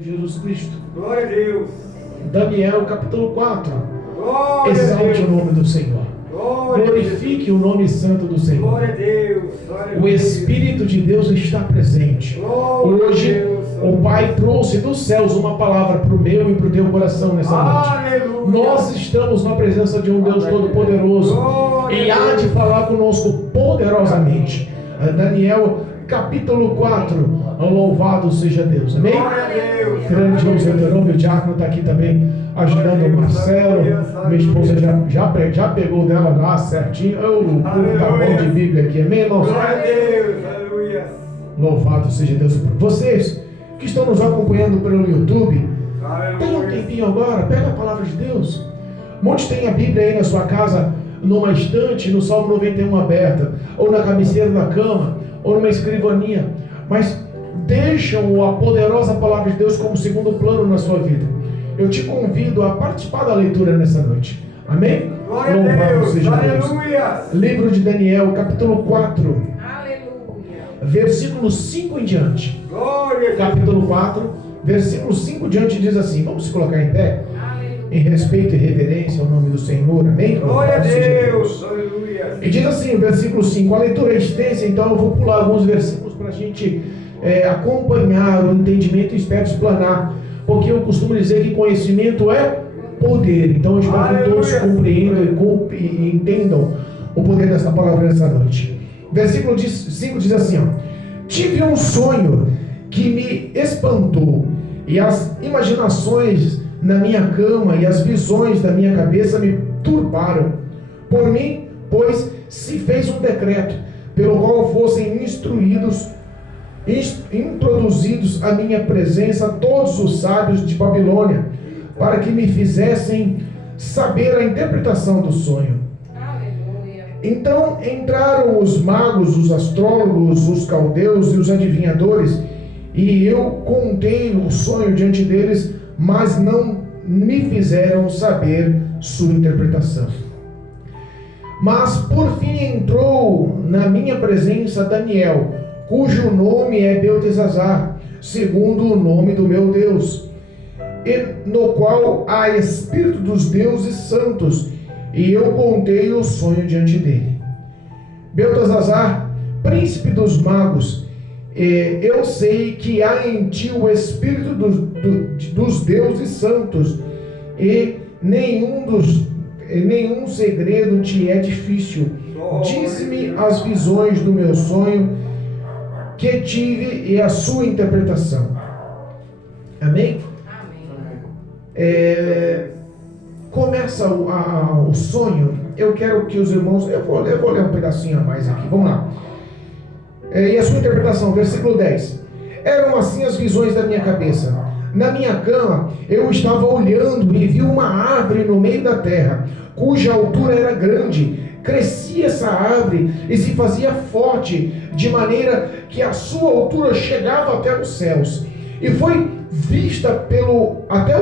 Jesus Cristo. Glória a Deus. Daniel capítulo 4. Glória Exalte a o nome do Senhor. Glória Glorifique o nome santo do Senhor. Glória a Deus. Glória a O Espírito de Deus está presente. Hoje o Pai trouxe dos céus uma palavra para o meu e para o teu coração nessa noite. Aleluia. Nós estamos na presença de um Deus Todo-Poderoso e há de falar conosco poderosamente. Daniel capítulo 4. Louvado seja Deus. Amém? Glória a Deus. Grandioso Deuteronômio, o diácono está aqui também ajudando o Marcelo. Minha esposa já pegou dela lá certinho. O povo tá bom de Bíblia aqui, amém, irmãos? Glória a Deus. Aleluia. Louvado seja Deus. Vocês que estão nos acompanhando pelo YouTube, tem um tempinho agora, pega a palavra de Deus. Muitos têm a Bíblia aí na sua casa, numa estante, no Salmo 91 aberta, ou na cabeceira da cama, ou numa escrivaninha, mas deixam a poderosa palavra de Deus como segundo plano na sua vida. Eu te convido a participar da leitura nessa noite. Amém? Glória a Deus. Aleluia. Livro de Daniel, capítulo 4. Aleluia. Versículo 5 em diante. Glória a Deus. Capítulo 4, versículo 5 em diante diz assim. Vamos se colocar em pé? Aleluia. Em respeito e reverência ao nome do Senhor. Amém? Glória a Louvado seja Deus. Aleluia. E diz assim, versículo 5, a leitura é extensa, então eu vou pular alguns versículos para a gente acompanhar o entendimento e espero explanar, porque eu costumo dizer que conhecimento é poder. Então eu espero que todos compreendam e entendam o poder dessa palavra nessa noite. Versículo 5 diz assim, tive um sonho que me espantou, e as imaginações na minha cama e as visões da minha cabeça me turbaram. Por mim, pois, se fez um decreto, pelo qual fossem introduzidos à minha presença todos os sábios de Babilônia, para que me fizessem saber a interpretação do sonho. Aleluia. Então entraram os magos, os astrólogos, os caldeus e os adivinhadores, e eu contei o sonho diante deles, mas não me fizeram saber sua interpretação. Mas por fim entrou na minha presença Daniel, cujo nome é Beltesazar, segundo o nome do meu Deus, e no qual há espírito dos deuses santos, e eu contei o sonho diante dele. Beltesazar, príncipe dos magos, eu sei que há em ti o espírito dos deuses santos, e nenhum segredo te é difícil. Dize-me as visões do meu sonho que tive e a sua interpretação. Amém? Amém. Começa o sonho. Eu quero que os irmãos... Eu vou ler um pedacinho a mais aqui. Vamos lá. E a sua interpretação, versículo 10. Eram assim as visões da minha cabeça. Na minha cama, eu estava olhando e vi uma árvore no meio da terra, cuja altura era grande. Crescia essa árvore e se fazia forte, de maneira que a sua altura chegava até os céus, e foi vista até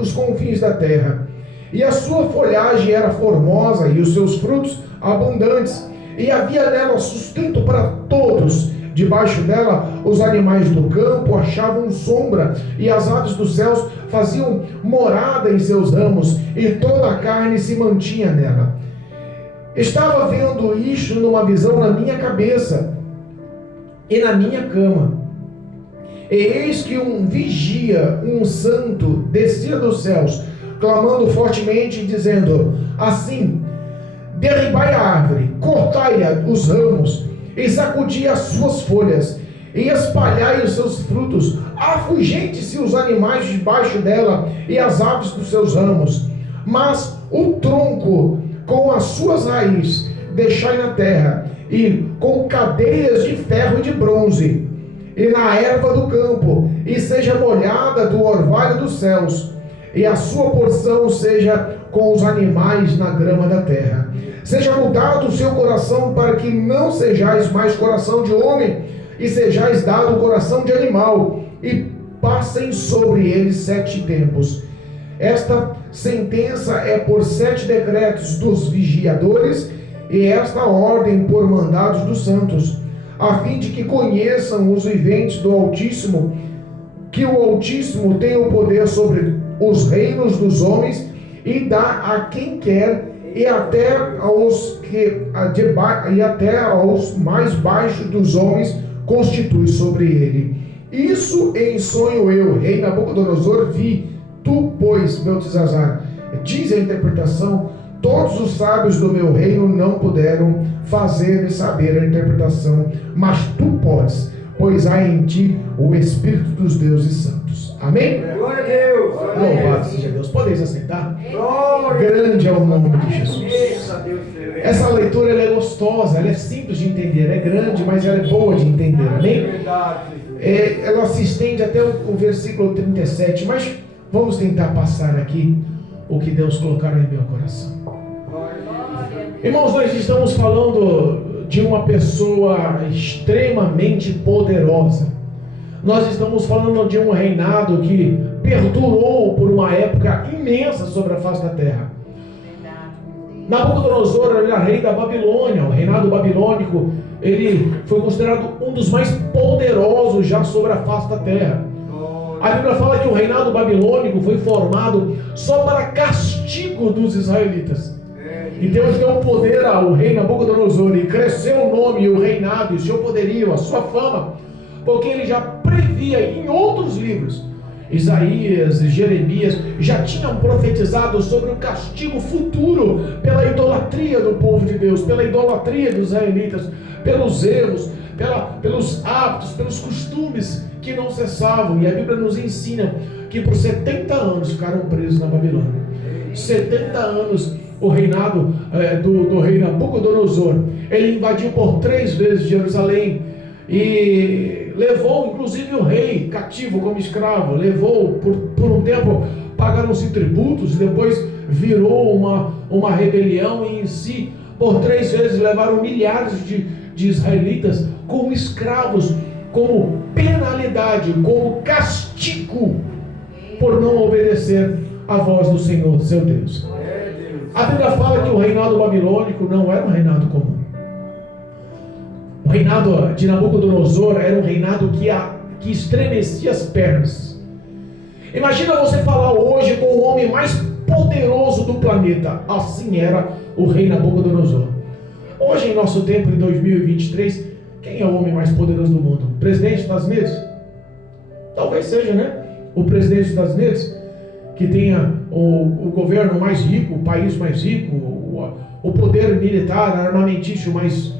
os confins da terra. E a sua folhagem era formosa e os seus frutos abundantes, e havia nela sustento para todos. Debaixo dela, os animais do campo achavam sombra, e as aves dos céus faziam morada em seus ramos, e toda a carne se mantinha nela. Estava vendo isto numa visão na minha cabeça e na minha cama. E eis que um vigia, um santo, descia dos céus, clamando fortemente, dizendo assim: derribai a árvore, cortai-lhe os ramos, e sacudi as suas folhas, e espalhai os seus frutos, afugente-se os animais debaixo dela, e as aves dos seus ramos. Mas o tronco com as suas raízes deixai na terra, e com cadeias de ferro e de bronze, e na erva do campo, e seja molhada do orvalho dos céus, e a sua porção seja com os animais na grama da terra. Seja mudado o seu coração, para que não sejais mais coração de homem, e sejais dado o coração de animal, e passem sobre eles 7 tempos. Esta sentença é por 7 decretos dos vigiadores, e esta ordem por mandados dos santos, a fim de que conheçam os viventes do Altíssimo que o Altíssimo tem o poder sobre os reinos dos homens e dá a quem quer, e até aos mais baixos dos homens constitui sobre ele. Isso em sonho eu, rei Nabucodonosor, vi. Tu, pois, Beltesazar, diz a interpretação, todos os sábios do meu reino não puderam fazer e saber a interpretação, mas tu podes, pois há em ti o Espírito dos deuses santos. Amém? Glória a Deus. Louvado seja Deus. Podeis assentar? Glória. Grande é o nome de Jesus. Eita, Deus celeste. Essa leitura ela é gostosa, ela é simples de entender, é grande, mas ela é boa de entender. Amém? Verdade. Ela se estende até o versículo 37, mas vamos tentar passar aqui o que Deus colocar em meu coração. Irmãos, nós estamos falando de uma pessoa extremamente poderosa. Nós estamos falando de um reinado que perdurou por uma época imensa sobre a face da terra. Nabucodonosor era rei da Babilônia. O reinado babilônico, ele foi considerado um dos mais poderosos já sobre a face da terra. A Bíblia fala que o reinado babilônico foi formado só para castigo dos israelitas. E Deus deu poder ao rei Nabucodonosor, e cresceu o nome, o reinado, e o seu poderio, a sua fama, porque ele já previa em outros livros. Isaías e Jeremias já tinham profetizado sobre o castigo futuro pela idolatria do povo de Deus, pela idolatria dos israelitas, pelos erros, pelos hábitos, pelos costumes que não cessavam. E a Bíblia nos ensina que por 70 anos ficaram presos na Babilônia. 70 anos o reinado do rei Nabucodonosor. Ele invadiu por 3 vezes Jerusalém e levou inclusive o rei cativo como escravo. Levou por um tempo, pagaram-se tributos, depois virou uma rebelião, e em si por 3 vezes levaram milhares de israelitas como escravos, como penalidade, como castigo por não obedecer à voz do Senhor, seu Deus. A Bíblia fala que o reinado babilônico não era um reinado comum. O reinado de Nabucodonosor era um reinado que estremecia as pernas. Imagina você falar hoje com o homem mais poderoso do planeta. Assim era o rei Nabucodonosor. Hoje, em nosso tempo, em 2023, quem é o homem mais poderoso do mundo? O presidente dos Estados Unidos? Talvez seja, né? O presidente dos Estados Unidos, que tenha o governo mais rico, o país mais rico, o poder militar, armamentício mais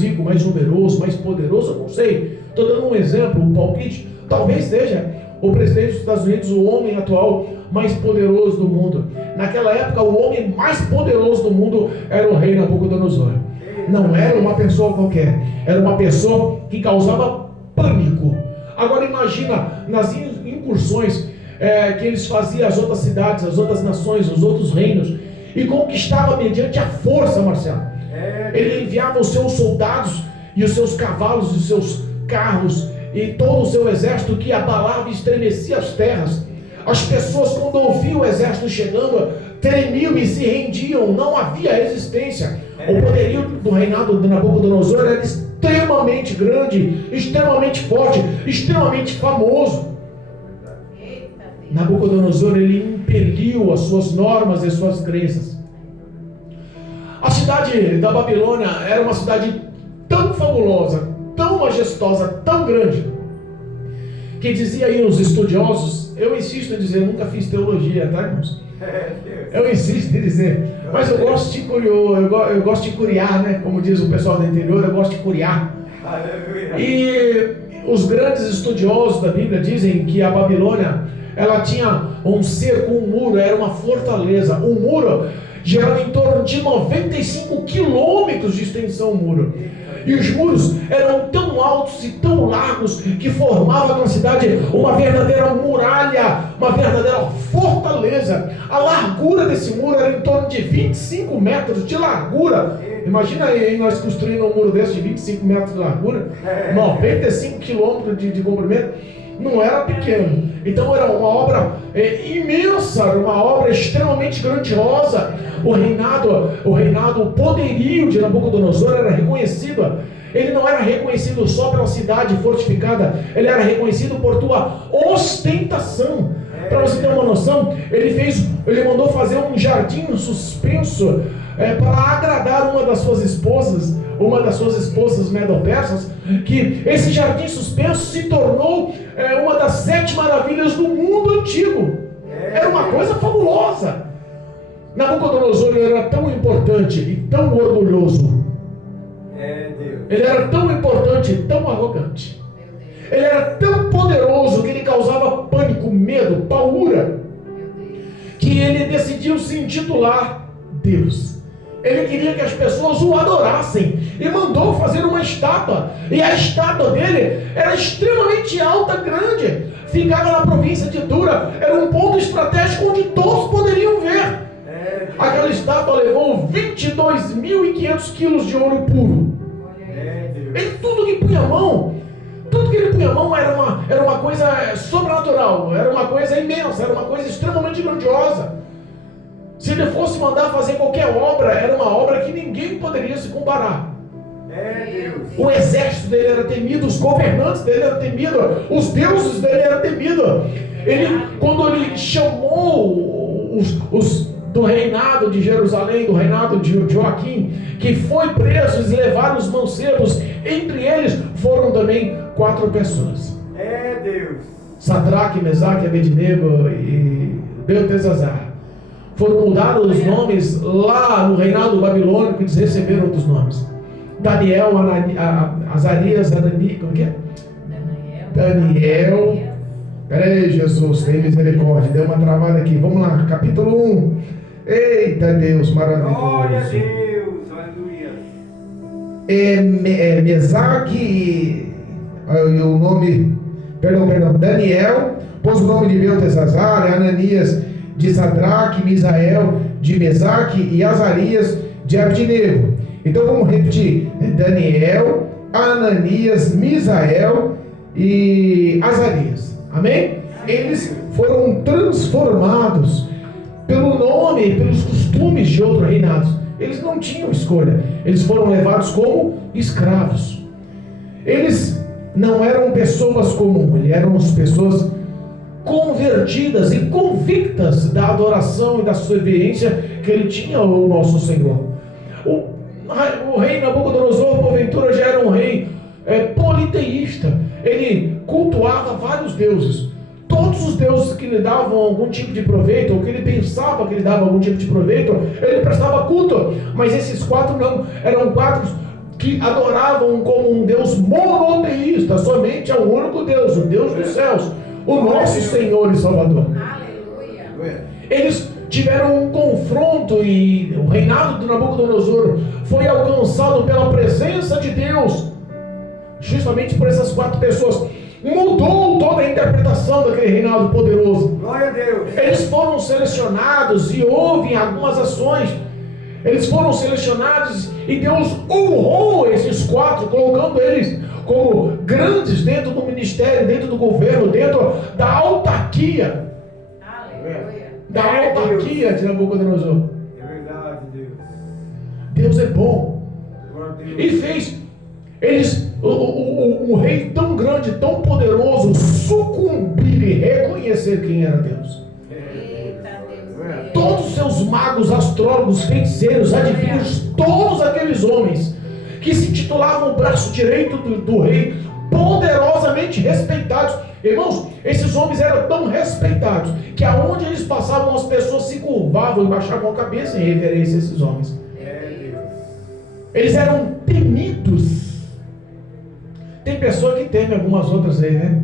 rico, mais numeroso, mais poderoso, eu não sei. Estou dando um exemplo, um palpite. Talvez seja o presidente dos Estados Unidos o homem atual mais poderoso do mundo. Naquela época, o homem mais poderoso do mundo era o rei Nabucodonosor. Não era uma pessoa qualquer, era uma pessoa que causava pânico. Agora imagina nas incursões que eles faziam às outras cidades, às outras nações, aos outros reinos, e conquistava mediante a força, Marcelo. Ele enviava os seus soldados e os seus cavalos, os seus carros e todo o seu exército, que abalava e estremecia as terras. As pessoas, quando ouviam o exército chegando, tremiam e se rendiam. Não havia resistência. O poderio do reinado de Nabucodonosor era extremamente grande, extremamente forte, extremamente famoso. Nabucodonosor, ele impeliu as suas normas e as suas crenças. A cidade da Babilônia era uma cidade tão fabulosa, tão majestosa, tão grande, que dizia aí os estudiosos, eu insisto em dizer, eu nunca fiz teologia, tá, irmãos? Eu insisto em dizer, mas eu gosto de curiar, né? Como diz o pessoal do interior, eu gosto de curiar. E os grandes estudiosos da Bíblia dizem que a Babilônia, ela tinha um cerco, um muro, era uma fortaleza. Um muro gerava em torno de 95 quilômetros de extensão, o muro. E os muros eram tão altos e tão largos que formavam na cidade uma verdadeira muralha, uma verdadeira fortaleza. A largura desse muro era em torno de 25 metros de largura. Imagina aí nós construindo um muro desse de 25 metros de largura, 95 quilômetros de comprimento. Não era pequeno. Então era uma obra imensa, uma obra extremamente grandiosa. O reinado, o poderio de Nabucodonosor era reconhecido. Ele não era reconhecido só pela cidade fortificada, ele era reconhecido por tua ostentação. Para você ter uma noção, ele mandou fazer um jardim suspenso para agradar uma das suas esposas medo-persas, que esse jardim suspenso se tornou uma das 7 maravilhas do mundo antigo. Era uma coisa fabulosa. Nabucodonosor era tão importante e tão orgulhoso. Ele era tão importante e tão arrogante. Ele era tão poderoso que ele causava pânico, medo, paura, que ele decidiu se intitular Deus. Ele queria que as pessoas o adorassem e mandou fazer uma estátua. E a estátua dele era extremamente alta, grande. Ficava na província de Dura. Era um ponto estratégico onde todos poderiam ver. Aquela estátua levou 22.500 quilos de ouro puro. Tudo que punha a mão, tudo que ele punha a mão era uma coisa sobrenatural, era uma coisa imensa, era uma coisa extremamente grandiosa. Se ele fosse mandar fazer qualquer obra, era uma obra que ninguém poderia se comparar. O exército dele era temido, os governantes dele eram temidos, os deuses dele eram temidos. Quando ele chamou os do reinado de Jerusalém, do reinado de Joaquim, que foi preso, eles levaram os mancebos, entre eles foram também 4 pessoas. Sadraque, Mesaque, Abednego e Beltesazar. Foram mudados os nomes lá no reinado babilônico, eles receberam outros nomes. Daniel, Azarias, Ananias, como que é? Daniel. Peraí, Jesus, tem misericórdia, deu uma travada aqui. Vamos lá, capítulo 1. Eita Deus, maravilhoso. Glória a Deus, aleluia. Mesaque, o nome, perdão, Daniel, pôs o nome de Beltesazar, Ananias de Sadraque, Misael de Mesaque e Azarias de Abednego. Então vamos repetir: Daniel, Ananias, Misael e Azarias. Amém? Eles foram transformados pelo nome, pelos costumes de outros reinados. Eles não tinham escolha. Eles foram levados como escravos. Eles não eram pessoas comuns, eles eram pessoas convertidas e convictas da adoração e da subserviência que ele tinha ao nosso Senhor. O rei Nabucodonosor, porventura, já era um rei politeísta. Ele cultuava vários deuses. Todos os deuses que lhe davam algum tipo de proveito, ou que ele pensava que lhe davam algum tipo de proveito, ele prestava culto. Mas esses 4 não, eram 4 que adoravam como um Deus monoteísta, somente a um único Deus, o Deus dos céus, o nosso Senhor e Salvador. Aleluia. Eles tiveram um confronto e o reinado de Nabucodonosor foi alcançado pela presença de Deus, justamente por essas 4 pessoas. Mudou toda a interpretação daquele reinado poderoso. Glória a Deus. Eles foram selecionados e houve algumas ações. Eles foram selecionados e Deus honrou esses 4, colocando eles como grandes dentro do ministério, dentro do governo, dentro da autarquia. Aleluia. Da autarquia de Nabucodonosor. É verdade, Deus. Deus é bom. Glória a Deus. E fez eles, um rei tão grande, tão poderoso, sucumbir e reconhecer quem era Deus. Eita Deus. Todos os seus magos, astrólogos, feiticeiros, adivinhos, todos aqueles homens que se titulavam o braço direito do rei, poderosamente respeitados. Irmãos, esses homens eram tão respeitados que aonde eles passavam as pessoas se curvavam e baixavam a cabeça em reverência a esses homens. Eles eram temidos. Tem pessoa que teme algumas outras aí, né?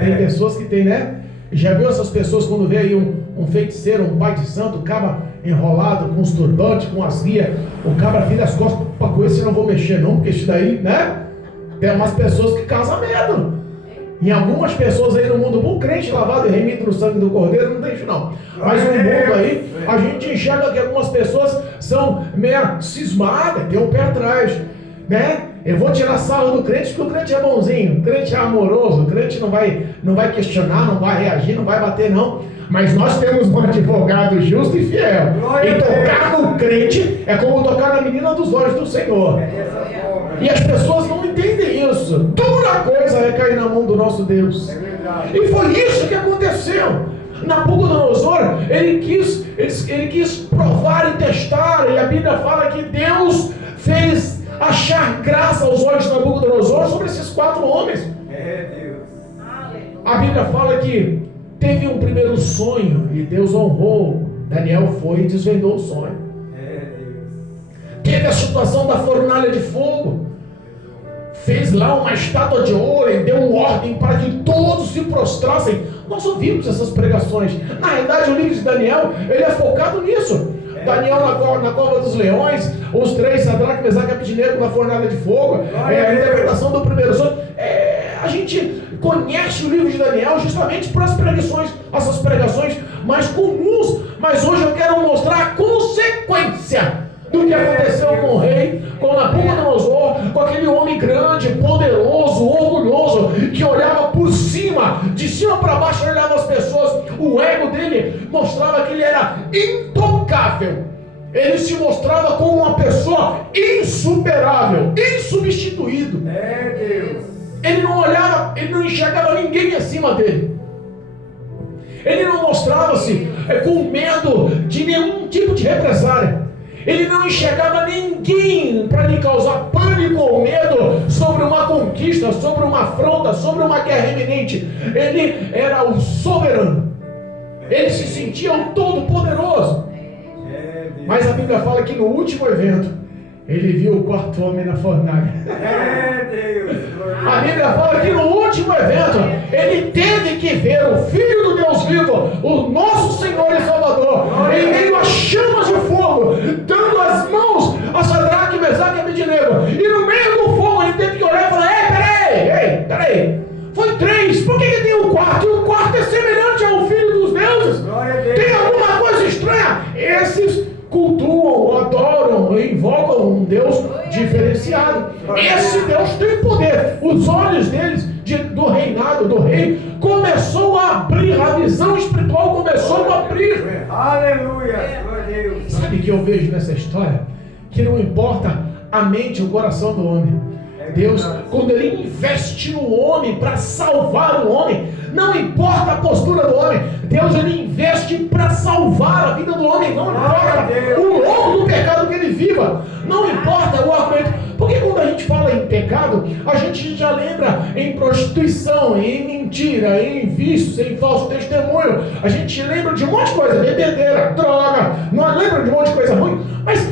Tem pessoas que tem, né? Já viu essas pessoas quando vê aí um feiticeiro, um pai de santo, o cabra enrolado com os turbantes, com as guias, o cabra vira as costas, para com esse eu não vou mexer não, porque isso daí, né? Tem umas pessoas que causam medo. E algumas pessoas aí no mundo, um crente lavado e remido no sangue do Cordeiro, não tem isso não. Mas no mundo aí, a gente enxerga que algumas pessoas são meio cismadas, tem um pé atrás, né? Eu vou tirar sarro do crente, porque o crente é bonzinho, o crente é amoroso, o crente não vai questionar, não vai reagir, não vai bater não. Mas nós temos um advogado justo e fiel. E tocar no crente é como tocar na menina dos olhos do Senhor. E as pessoas não entendem isso. Dura coisa é cair na mão do nosso Deus. É verdade. E foi isso que aconteceu. Nabucodonosor, ele quis provar e testar. E a Bíblia fala que Deus fez achar graça aos olhos de Nabucodonosor sobre esses 4 homens. É Deus. Aleluia. A Bíblia fala que teve um primeiro sonho e Deus honrou. Daniel foi e desvendou o sonho. É Deus. Teve a situação da fornalha de fogo. Fez lá uma estátua de ouro e deu ordem para que todos se prostrassem. Nós ouvimos essas pregações. Na realidade, o livro de Daniel, ele é focado nisso. Daniel na cova dos leões, os 3, Sadraque, Mesaque e Abednego na fornalha de fogo, a interpretação do primeiro sonho. A gente conhece o livro de Daniel justamente por essas pregações mais comuns. Mas hoje eu quero mostrar a consequência do que aconteceu com o rei, com Nabucodonosor, com aquele homem grande, poderoso, orgulhoso, que olhava por cima, de cima para baixo, olhava as pessoas. O ego dele mostrava que ele era intocável. Ele se mostrava como uma pessoa insuperável, insubstituído. É Deus. Ele não olhava, ele não enxergava ninguém acima dele. Ele não mostrava-se com medo de nenhum tipo de represália. Ele não enxergava ninguém para lhe causar pânico ou medo sobre uma conquista, sobre uma afronta, sobre uma guerra iminente. Ele era o soberano. Ele se sentia o todo-poderoso. Mas a Bíblia fala que no último evento, ele viu o 4º homem na fornalha. É Deus. A Bíblia fala que no último evento, ele teve que ver o Filho do Deus vivo, o nosso Senhor e Salvador, em meio a chamas de fogo, dando as mãos a Sadraque, Mesaque e Abednego. E no meio do fogo ele teve que olhar e falar: peraí, foi 3, por que tem o 4º? O 4º é semelhante ao Filho dos deuses. Tem alguma coisa estranha? Esses cultuam, adoram, invocam um Deus diferenciado. Esse Deus tem poder. Os olhos deles, do reinado, do rei, começou a abrir, a visão espiritual começou a abrir. Aleluia, glória a Deus. Sabe o que eu vejo nessa história? Que não importa a mente, o coração do homem. Deus, quando Ele investe no homem para salvar o homem, não importa a postura do homem, Deus Ele investe para salvar a vida do homem. Não importa o longo do pecado que ele viva, não importa o argumento. Porque quando a gente fala em pecado, a gente já lembra em prostituição, em mentira, em vícios, em falso testemunho. A gente lembra de um monte de coisa, bebedeira, droga, não lembra de um monte de coisa ruim. Mas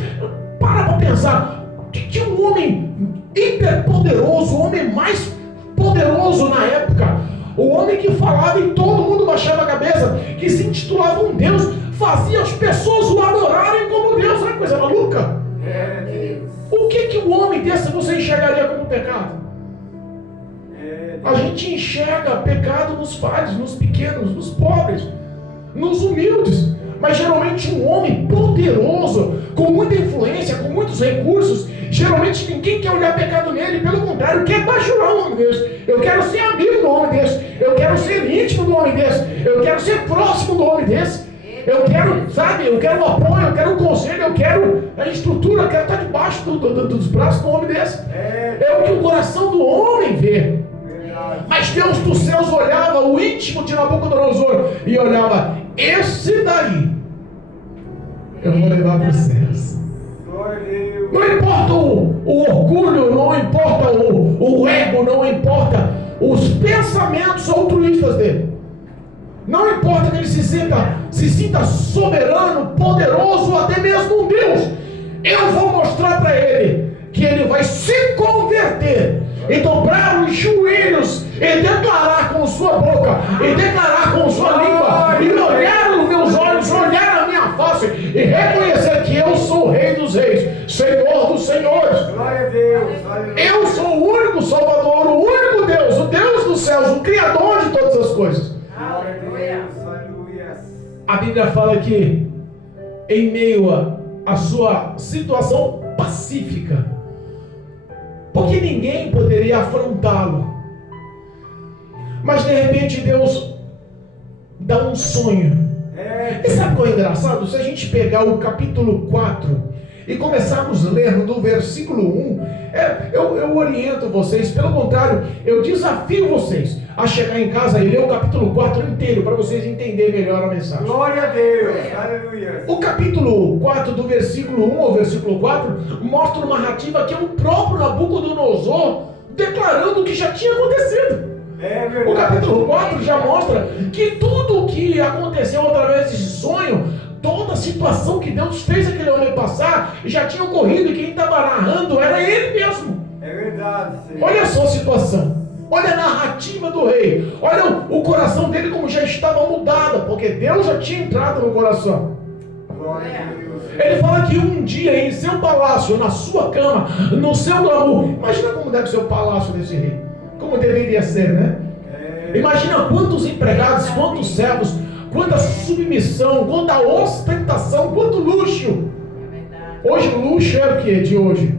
para pensar, que um homem hiperpoderoso, o homem mais poderoso na época, o homem que falava e todo mundo baixava a cabeça, que se intitulava um Deus, fazia as pessoas o adorarem como Deus. Olha que coisa maluca. É Deus. O que um homem desse você enxergaria como pecado? A gente enxerga pecado nos falhos, nos pequenos, nos pobres, nos humildes. Mas geralmente um homem poderoso, com muita influência, com muitos recursos, geralmente ninguém quer olhar pecado nele, pelo contrário, quer bajular um homem desse. Eu quero ser amigo do homem desse, eu quero ser íntimo do homem desse, eu quero ser próximo do homem desse. Eu quero, sabe, eu quero o apoio, eu quero o conselho, eu quero a estrutura, eu quero estar debaixo dos braços do homem desse. É o que o coração do homem vê. Mas Deus dos céus olhava o íntimo de Nabucodonosor e olhava: esse daí eu vou levar para os céus. Não importa o orgulho, não importa o ego, não importa os pensamentos altruístas dele. Não importa que ele se sinta soberano, poderoso, até mesmo um Deus. Eu vou mostrar para ele que ele vai se converter e dobrar os joelhos e declarar com sua boca e declarar com sua língua e olhar nos meus olhos, olhar na minha face e reconhecer que eu sou o Rei dos Reis, Senhor dos Senhores. Glória a Deus. Eu sou o único Salvador, o único Deus, o Deus dos céus, o Criador de todas as coisas. Aleluia. A Bíblia fala que em meio à sua situação pacífica, porque ninguém poderia afrontá-lo, mas de repente Deus dá um sonho. E sabe qual é engraçado? Se a gente pegar o capítulo 4 e começarmos lendo do versículo 1, eu oriento vocês, pelo contrário, eu desafio vocês a chegar em casa e ler o capítulo 4 inteiro, para vocês entenderem melhor a mensagem. Glória a Deus. Aleluia. O capítulo 4, do versículo 1 ao versículo 4, mostra uma narrativa que é o próprio Nabucodonosor declarando o que já tinha acontecido. É verdade. O capítulo 4 já mostra que tudo o que aconteceu através desse sonho, toda a situação que Deus fez aquele homem passar, já tinha ocorrido, e quem estava narrando era ele mesmo. É verdade, Senhor. Olha só a situação, olha a narrativa do rei, olha o coração dele como já estava mudado, porque Deus já tinha entrado no coração. Glória a Deus. Ele fala que um dia em seu palácio, na sua cama, no seu glamour, imagina como deve ser o palácio desse rei, como deveria ser, né? Imagina quantos empregados, quantos servos, quanta submissão, quanta ostentação, quanto luxo. Hoje o luxo é o que de hoje?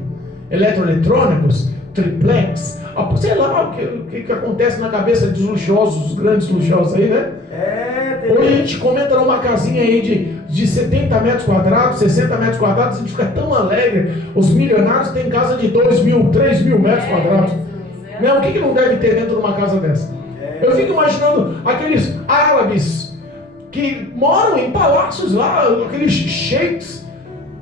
Eletroeletrônicos, triplex, sei lá o que acontece na cabeça dos luxuosos, os grandes luxuosos aí, né? Hoje a gente comenta numa casinha aí de 70 metros quadrados, 60 metros quadrados, a gente fica tão alegre. Os milionários têm casa de 2.000, 3.000 metros quadrados. Não, o que não deve ter dentro de uma casa dessa? Eu fico imaginando aqueles árabes que moram em palácios lá, aqueles sheiks,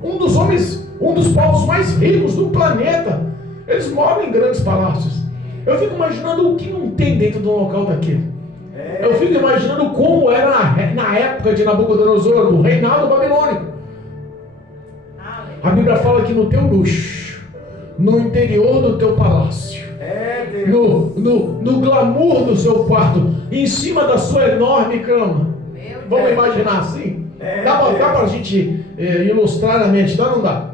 um dos povos mais ricos do planeta. Eles moram em grandes palácios. Eu fico imaginando o que não tem dentro de um local daquele. Eu fico imaginando como era na época de Nabucodonosor, do reinado babilônico. A Bíblia fala que no teu luxo, no interior do teu palácio, no glamour do seu quarto, em cima da sua enorme cama. Vamos imaginar assim? Dá para a gente ilustrar na mente, dá ou não dá?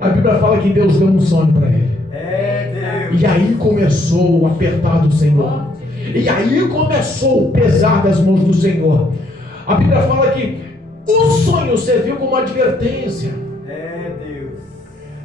A Bíblia fala que Deus deu um sonho para ele. E aí começou o apertar do Senhor. E aí começou o pesar das mãos do Senhor. A Bíblia fala que o sonho serviu como advertência.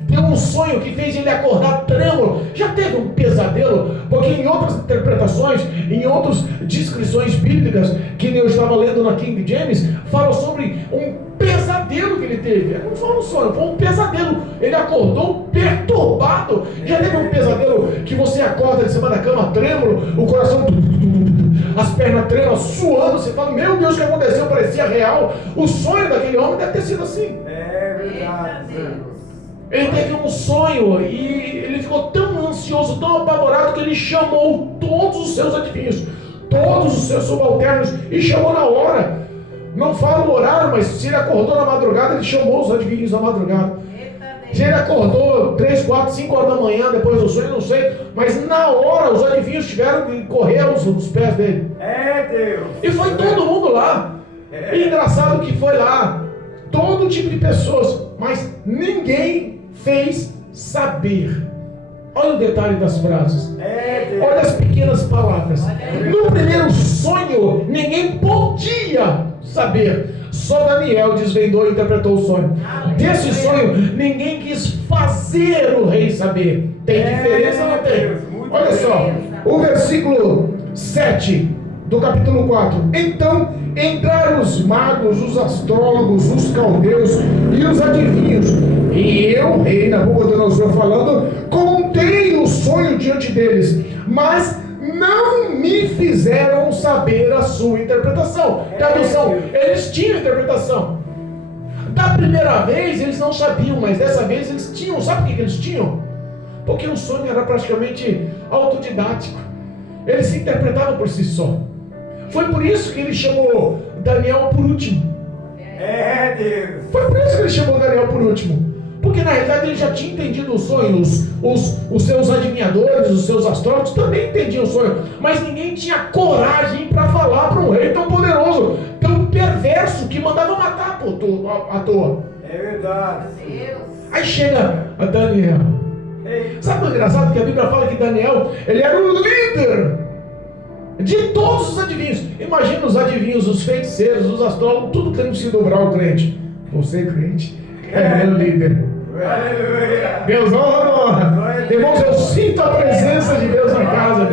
Deu um sonho que fez ele acordar trêmulo. Já teve um pesadelo? Porque em outras interpretações, em outras descrições bíblicas, que eu estava lendo na King James, fala sobre um pesadelo que ele teve. Não foi um sonho, foi um pesadelo. Ele acordou perturbado. Já teve um pesadelo que você acorda de cima da cama trêmulo, o coração, as pernas trêmulas, suando. Você fala, meu Deus, o que aconteceu? Parecia real. O sonho daquele homem deve ter sido assim. É verdade. Ele teve um sonho e ele ficou tão ansioso, tão apavorado, que ele chamou todos os seus adivinhos, todos os seus subalternos, e chamou na hora. Não fala o horário, mas se ele acordou na madrugada, ele chamou os adivinhos na madrugada. Se ele acordou 3, 4, 5 horas da manhã depois do sonho, não sei, mas na hora os adivinhos tiveram que correr aos pés dele. Deus. E foi todo mundo lá. E engraçado que foi lá todo tipo de pessoas, mas ninguém fez saber. Olha o detalhe das frases. Olha as pequenas palavras. No primeiro sonho, ninguém podia saber. Só Daniel desvendou e interpretou o sonho. Desse sonho, ninguém quis fazer o rei saber. Tem diferença ou não tem? Olha só, o versículo 7 do capítulo 4. Então entraram os magos, os astrólogos, os caldeus e os adivinhos. E eu, rei Nabucodonosor, falando, contei o sonho diante deles, mas não me fizeram saber a sua interpretação. Tradução, eles tinham interpretação. Da primeira vez eles não sabiam, mas dessa vez eles tinham. Sabe por que eles tinham? Porque o sonho era praticamente autodidático. Ele se interpretava por si só. Foi por isso que ele chamou Daniel por último. Deus. Foi por isso que ele chamou Daniel por último. Porque na realidade ele já tinha entendido o sonho. Os seus adivinhadores, os seus astrólogos também entendiam o sonho. Mas ninguém tinha coragem para falar para um rei tão poderoso, tão perverso, que mandava matar à toa. É verdade. Aí chega a Daniel. Sabe o engraçado? Que a Bíblia fala que Daniel, ele era o líder de todos os adivinhos. Imagina os adivinhos, os feiticeiros, os astrólogos, tudo tendo se dobrar ao crente. Você, crente, é meu líder. Aleluia. Deus honra. Irmãos, eu sinto a presença de Deus em casa.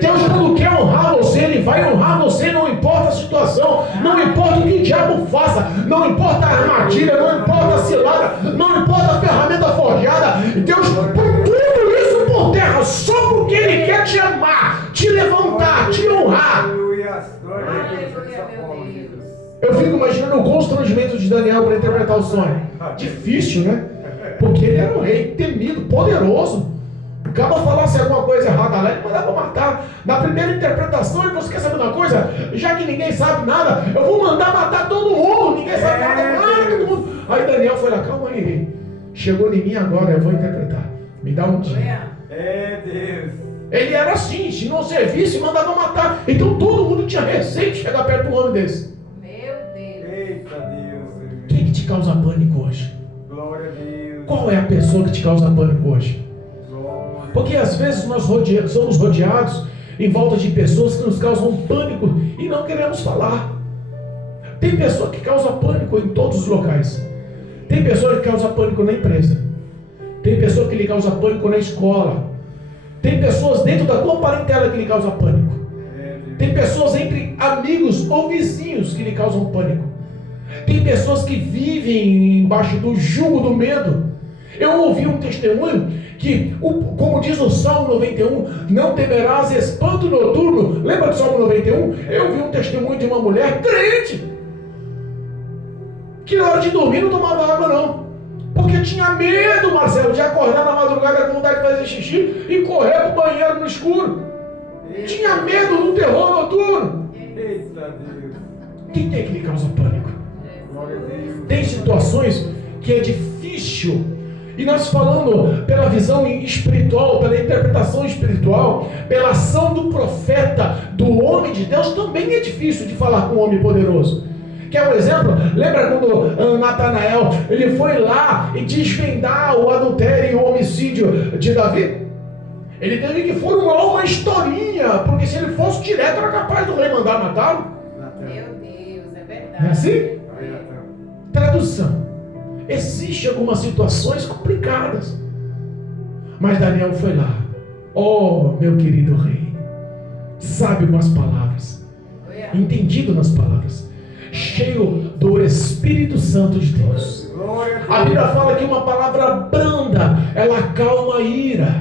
Deus, quando quer honrar você, Ele vai honrar você, não importa a situação, não importa o que o diabo faça, não importa a armadilha, não importa a cilada, não importa a ferramenta forjada, Deus põe tudo isso por terra, só porque Ele quer te amar, te levantar, te honrar. Aleluia. Glória a Deus. Aleluia, Dessa meu forma, Deus. Jesus. Eu fico imaginando o constrangimento de Daniel para interpretar o sonho. Difícil, né? Porque ele era um rei temido, poderoso. O cara falasse alguma coisa errada lá, ele mandava matar. Na primeira interpretação, ele falou: você quer saber uma coisa? Já que ninguém sabe nada, eu vou mandar matar todo mundo. Ninguém sabe nada, todo mundo. Aí Daniel foi lá: calma aí, rei. Chegou em mim agora, eu vou interpretar. Me dá um dia. Aleluia. É Deus. Ele era assim, se não servisse, mandava matar. Então todo mundo tinha receio de chegar perto de um homem desse. Meu Deus. Eita Deus. Quem que te causa pânico hoje? Glória a Deus. Qual é a pessoa que te causa pânico hoje? Glória. Porque às vezes nós somos rodeados em volta de pessoas que nos causam pânico e não queremos falar. Tem pessoa que causa pânico em todos os locais. Tem pessoa que causa pânico na empresa. Tem pessoa que lhe causa pânico na escola. Tem pessoas dentro da tua parentela que lhe causa pânico. Tem pessoas entre amigos ou vizinhos que lhe causam pânico. Tem pessoas que vivem embaixo do jugo do medo. Eu ouvi um testemunho que, como diz o Salmo 91, não temerás espanto noturno. Lembra do Salmo 91? Eu ouvi um testemunho de uma mulher crente que na hora de dormir não tomava água não. Porque tinha medo, Marcelo, de acordar na madrugada com vontade de fazer xixi e correr para o banheiro no escuro. Tinha medo do terror noturno. Eita Deus. Quem tem que lhe causa pânico? Glória a Deus. Tem situações que é difícil. E nós falando pela visão espiritual, pela interpretação espiritual, pela ação do profeta, do homem de Deus, também é difícil de falar com um homem poderoso. Quer um exemplo? Lembra quando Natanael ele foi lá e desvendar o adultério e o homicídio de Davi? Ele teve que formular uma historinha, porque se ele fosse direto era capaz do rei mandar matá-lo. Meu Deus, é verdade. Não é assim? Aí, Natan. Tradução. Existem algumas situações complicadas. Mas Daniel foi lá. Oh, meu querido rei, sábio com as palavras, Aleluia. entendido nas palavras, cheio do Espírito Santo de Deus. Glória a Deus. A Bíblia fala que uma palavra branda, ela acalma a ira.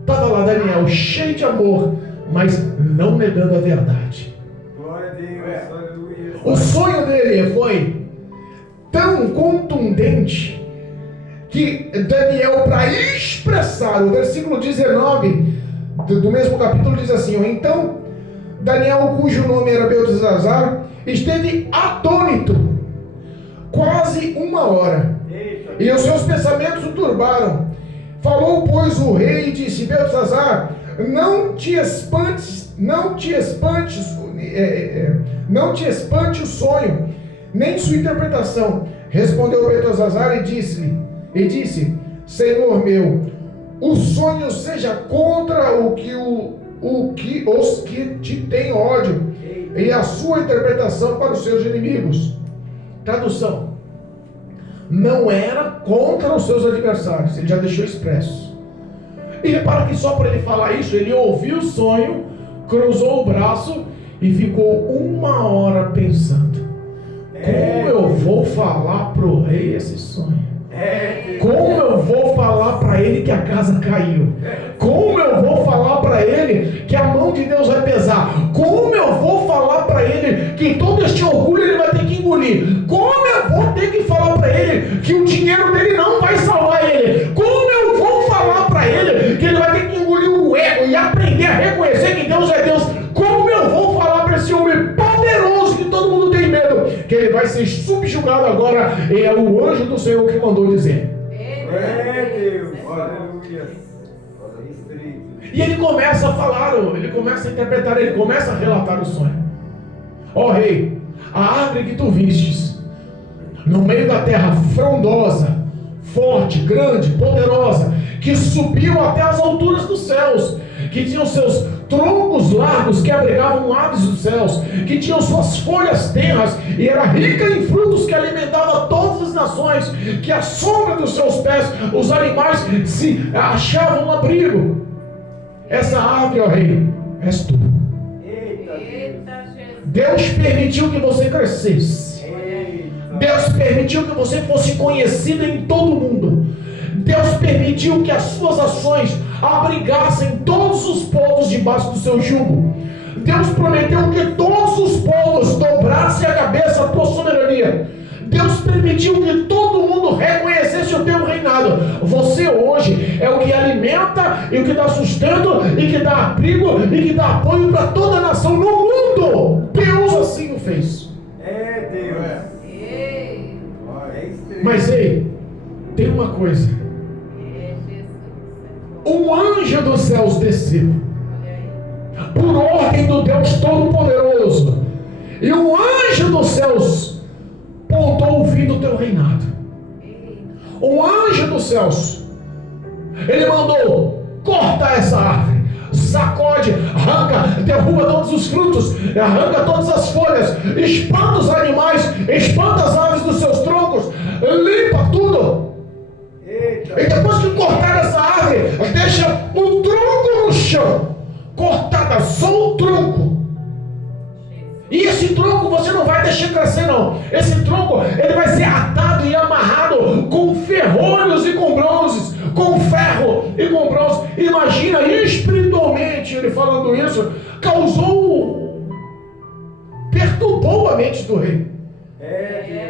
Estava lá Daniel, cheio de amor, mas não negando a verdade. Glória a Deus. Aleluia. O sonho dele foi tão contundente que Daniel, para expressar, o versículo 19 do mesmo capítulo diz assim: então Daniel, cujo nome era Beltesazar, esteve atônito quase 1 hora, Eita. e os seus pensamentos o turbaram. Falou, pois, o rei e disse: Beltesazar, não te espante o sonho, nem sua interpretação. Respondeu Beltesazar e disse: Senhor meu, o sonho seja contra os que te têm ódio, e a sua interpretação para os seus inimigos. Tradução: não era contra os seus adversários, ele já deixou expresso. E repara que só para ele falar isso, ele ouviu o sonho, cruzou o braço e ficou 1 hora pensando: como eu vou falar pro rei esse sonho? Como eu vou falar para ele que a casa caiu? Como eu vou falar para ele que a mão de Deus vai pesar? Como eu vou falar para ele que todo este orgulho ele vai ter que engolir? Como eu vou ter que falar para ele que o dinheiro dele não vai salvar ele? Como eu vou falar para ele que ele vai ter que engolir o ego e aprender a reconhecer que Deus é Deus? Como eu vou falar para esse homem poderoso que todo mundo tem medo, que ele vai ser subjugado agora? E é o anjo do Senhor que mandou dizer. É Deus. Aleluia. Restrito. E ele começa a falar, ele começa a interpretar, ele começa a relatar o sonho. Ó rei, a árvore que tu vistes no meio da terra, frondosa, forte, grande, poderosa, que subiu até as alturas dos céus, que tinham seus troncos largos que abrigavam aves dos céus, que tinham suas folhas tenras e era rica em frutos que alimentava todas as nações, que à sombra dos seus pés os animais se achavam um abrigo. Essa árvore, ó rei, és tu. Eita Deus. Eita, Jesus. Deus permitiu que você crescesse. Deus permitiu que você fosse conhecido em todo o mundo. Deus permitiu que as suas ações abrigassem todos os povos debaixo do seu jugo. Deus prometeu que todos os povos dobrassem a cabeça à tua soberania. Deus permitiu que todo mundo reconhecesse o teu reinado. Você hoje é o que alimenta e o que dá sustento e que dá abrigo e que dá apoio para toda a nação no mundo. Deus assim o fez. É Deus. Mas ei, tem uma coisa. Um anjo dos céus desceu por ordem do Deus Todo-Poderoso, e um anjo dos céus pontou o fim do teu reinado. Um anjo dos céus, ele mandou cortar essa árvore, sacode, arranca, derruba todos os frutos, arranca todas as folhas, espanta os animais, espanta as aves dos seus troncos, limpa tudo. E depois que cortar essa árvore, deixa um tronco no chão, cortada, só um tronco. E esse tronco você não vai deixar crescer não. Esse tronco, ele vai ser atado e amarrado com ferrolhos e com bronzes, com ferro e com bronze. Imagina, espiritualmente ele falando isso, perturbou a mente do rei.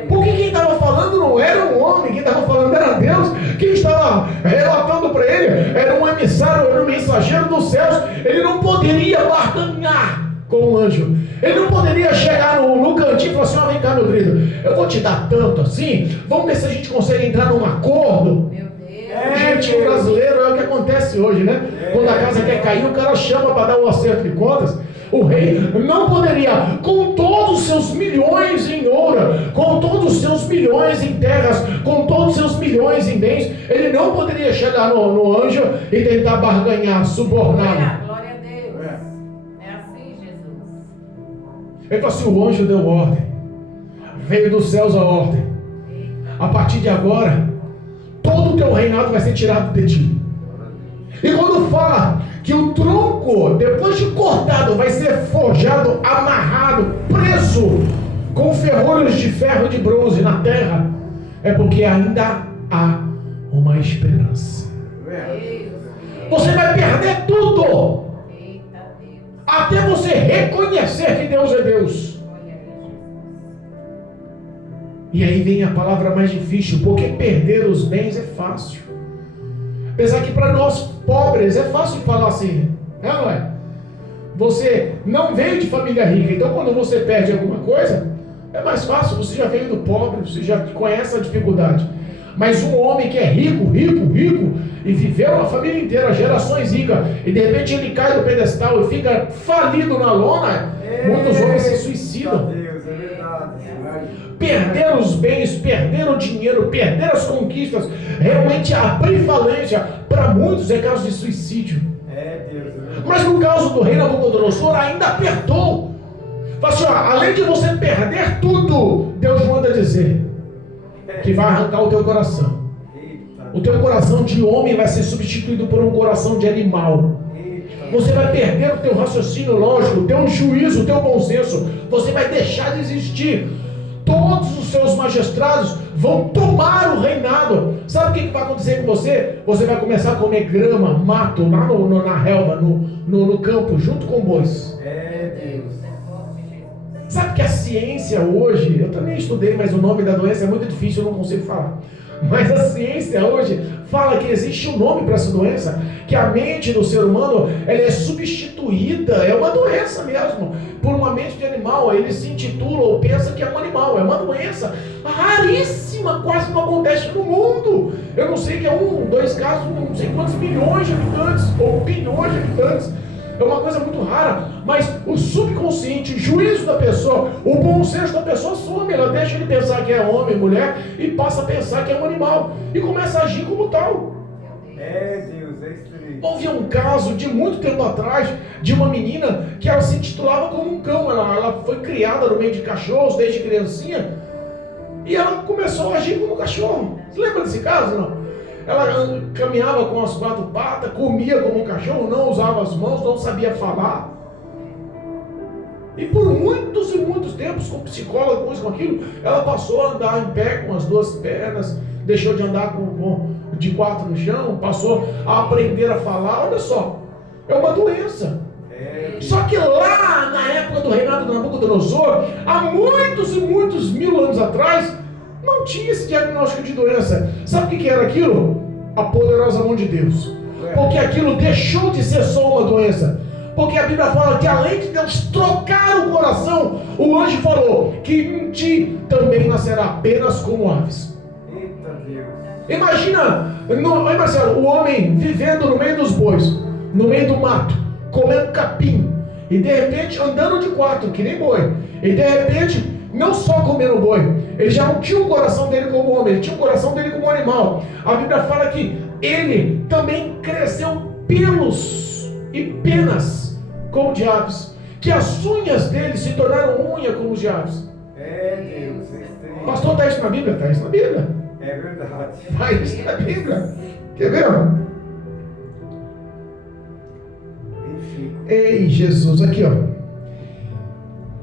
Porque quem estava falando não era um homem, quem estava falando era Deus. Quem estava relatando para ele era um emissário, era um mensageiro dos céus. Ele não poderia barganhar com o anjo. Ele não poderia chegar no cantinho e falar assim: ó, vem cá, meu querido, eu vou te dar tanto assim, vamos ver se a gente consegue entrar num acordo. O jeitinho brasileiro é o que acontece hoje, né? Quando a casa quer cair, o cara chama para dar um acerto de contas. O rei não poderia, com todos os seus milhões em ouro, com todos os seus milhões em terras, com todos os seus milhões em bens, ele não poderia chegar no anjo e tentar barganhar, subornar. Glória a Deus. É assim, Jesus. Ele falou assim: o anjo deu ordem, veio dos céus a ordem. A partir de agora, todo o teu reinado vai ser tirado de ti. E quando fala que o tronco, depois de cortado, vai ser forjado, amarrado, preso com ferrolhos de ferro e de bronze na terra, é porque ainda há uma esperança. Você vai perder tudo, até você reconhecer que Deus é Deus. E aí vem a palavra mais difícil, porque perder os bens é fácil. Apesar que para nós pobres é fácil falar assim, não é? Você não veio de família rica, então quando você perde alguma coisa, é mais fácil, você já veio do pobre, você já conhece a dificuldade. Mas um homem que é rico, e viveu a família inteira, gerações ricas, e de repente ele cai do pedestal e fica falido na lona, muitos homens se suicidam. Perder os bens, perder o dinheiro, perder as conquistas, realmente abrir falência, para muitos é caso de suicídio. Mas no caso do rei Nabucodonosor ainda apertou. Fala assim, ó, além de você perder tudo, Deus manda dizer que vai arrancar o teu coração. O teu coração de homem vai ser substituído por um coração de animal. Você vai perder o teu raciocínio lógico, o teu juízo, o teu bom senso. Você vai deixar de existir. Todos os seus magistrados vão tomar o reinado. Sabe o que vai acontecer com você? Você vai começar a comer grama, mato, lá na relva, no campo, junto com bois. Sabe que a ciência hoje, eu também estudei, mas o nome da doença é muito difícil, eu não consigo falar. Mas a ciência hoje fala que existe um nome para essa doença, que a mente do ser humano, ela é substituída, é uma doença mesmo, por uma mente de animal. Ele se intitula ou pensa que é um animal, é uma doença raríssima, quase não acontece no mundo. Eu não sei que é 1, 2 casos, não sei quantos milhões de habitantes, ou bilhões de habitantes. É uma coisa muito rara, mas o subconsciente, o juízo da pessoa, o bom senso da pessoa some, ela deixa ele pensar que é homem, mulher, e passa a pensar que é um animal, e começa a agir como tal. Houve um caso de muito tempo atrás, de uma menina, que ela se intitulava como um cão, ela foi criada no meio de cachorros, desde criancinha, e ela começou a agir como cachorro. Você lembra desse caso, não? Ela caminhava com as 4 patas, comia como um cachorro, não usava as mãos, não sabia falar. E por muitos e muitos tempos, com psicólogo, com isso, com aquilo, ela passou a andar em pé com as duas pernas, deixou de andar de quatro no chão, passou a aprender a falar. Olha só, é uma doença. Só que lá na época do reinado de Nabucodonosor, há muitos e muitos mil anos atrás, não tinha esse diagnóstico de doença. Sabe o que era aquilo? A poderosa mão de Deus. Porque aquilo deixou de ser só uma doença. Porque a Bíblia fala que além de Deus trocar o coração, o anjo falou que em ti também nascerá apenas como aves. Eita Deus. Imagina, Marcelo, o homem vivendo no meio dos bois, no meio do mato, comendo capim, e de repente andando de quatro, que nem boi, e de repente não só comendo boi, ele já não tinha o coração dele como homem, ele tinha o coração dele como animal. A Bíblia fala que ele também cresceu pelos e penas como de aves, que as unhas dele se tornaram unha como de aves. Deus. Pastor, está isso na Bíblia? Está isso na Bíblia. É verdade. Está isso na Bíblia. Quer ver? 25. Ei, Jesus, aqui ó.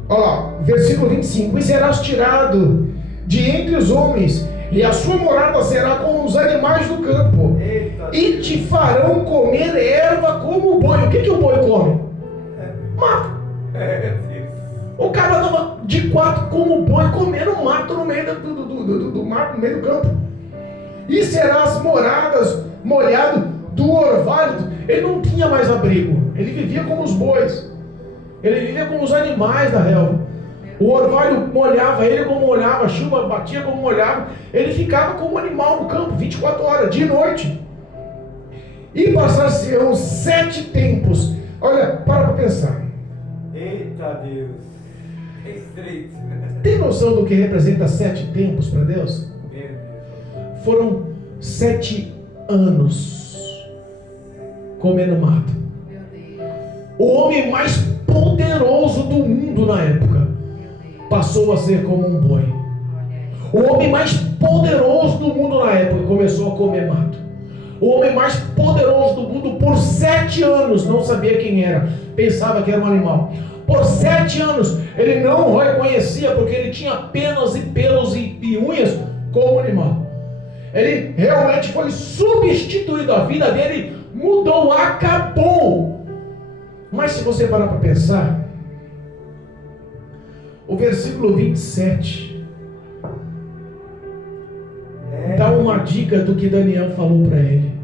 Olha lá, versículo 25: E serás tirado de entre os homens, e a sua morada será com os animais do campo, Eita e te farão comer erva como o boi. O que o boi come? Mato. Deus. O cara andava de quatro como o boi, comendo mato no meio do mato, no meio do campo. E serás molhado do orvalho. Ele não tinha mais abrigo, ele vivia como os bois, ele vivia como os animais da relva. O orvalho molhava ele como molhava, a chuva batia como molhava. Ele ficava como um animal no campo 24 horas, dia e noite. E passar-se-ão 7 tempos. Olha, para pensar. Eita Deus. É estreito. Tem noção do que representa 7 tempos para Deus? Meu Deus. Foram 7 anos comendo mato. Meu Deus. O homem mais poderoso do mundo na época passou a ser como um boi. O homem mais poderoso do mundo na época começou a comer mato. O homem mais poderoso do mundo por 7 anos não sabia quem era, pensava que era um animal. Por 7 anos ele não o reconhecia, porque ele tinha penas e pelos e unhas como animal. Ele realmente foi substituído, a vida dele mudou, acabou. Mas se você parar para pensar, o versículo 27 dá uma dica do que Daniel falou para ele.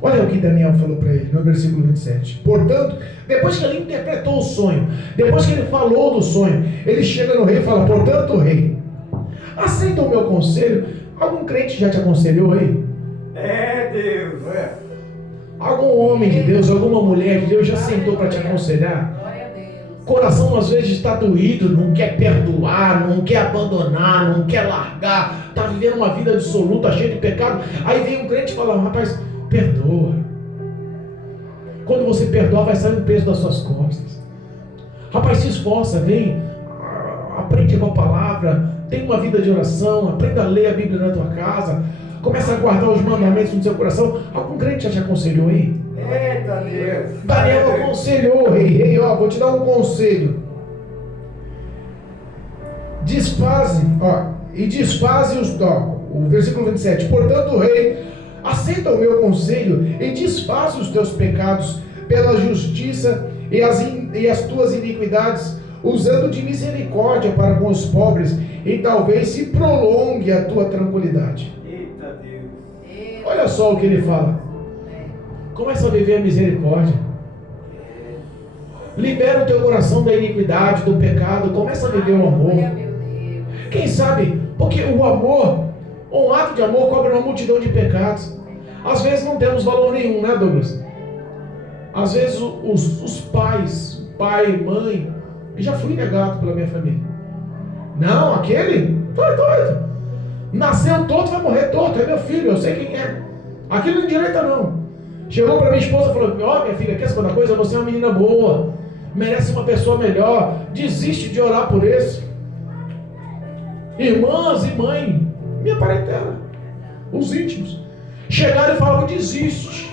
Olha o que Daniel falou para ele no versículo 27. Portanto, depois que ele interpretou o sonho, depois que ele falou do sonho, ele chega no rei e fala: portanto, rei, aceita o meu conselho. Algum crente já te aconselhou aí? Deus. Algum homem de Deus, alguma mulher de Deus já sentou para te aconselhar? Glória a Deus. Coração às vezes está doído, não quer perdoar, não quer abandonar, não quer largar, está vivendo uma vida dissoluta, cheia de pecado. Aí vem um crente e fala: rapaz, perdoa. Quando você perdoar, vai sair um peso das suas costas. Rapaz, se esforça, vem, aprende com a palavra, tem uma vida de oração, aprenda a ler a Bíblia na tua casa, começa a guardar os mandamentos no seu coração. Algum crente já te aconselhou aí? Eita Deus. Daniel aconselhou, rei, ó, vou te dar um conselho. Desfaze o versículo 27. Portanto, rei, aceita o meu conselho e desfaze os teus pecados pela justiça e as tuas iniquidades, usando de misericórdia para com os pobres, e talvez se prolongue a tua tranquilidade. Eita Deus. Olha só o que ele fala. Começa a viver a misericórdia. Libera o teu coração da iniquidade, do pecado. Começa a viver o amor. Glória, meu Deus. Quem sabe? Porque o amor, um ato de amor, cobre uma multidão de pecados. Às vezes não temos valor nenhum, né, Douglas? Às vezes os pais, pai, mãe, eu já fui negado pela minha família. Não, aquele, tu é doido. Nasceu torto, vai morrer torto, é meu filho, eu sei quem é. Aquilo não endireita não. Chegou para minha esposa e falou: ó, minha filha, quer saber uma coisa? Você é uma menina boa, merece uma pessoa melhor, desiste de orar por esse. Irmãs e mãe, minha parentela, os íntimos, chegaram e falavam: desiste.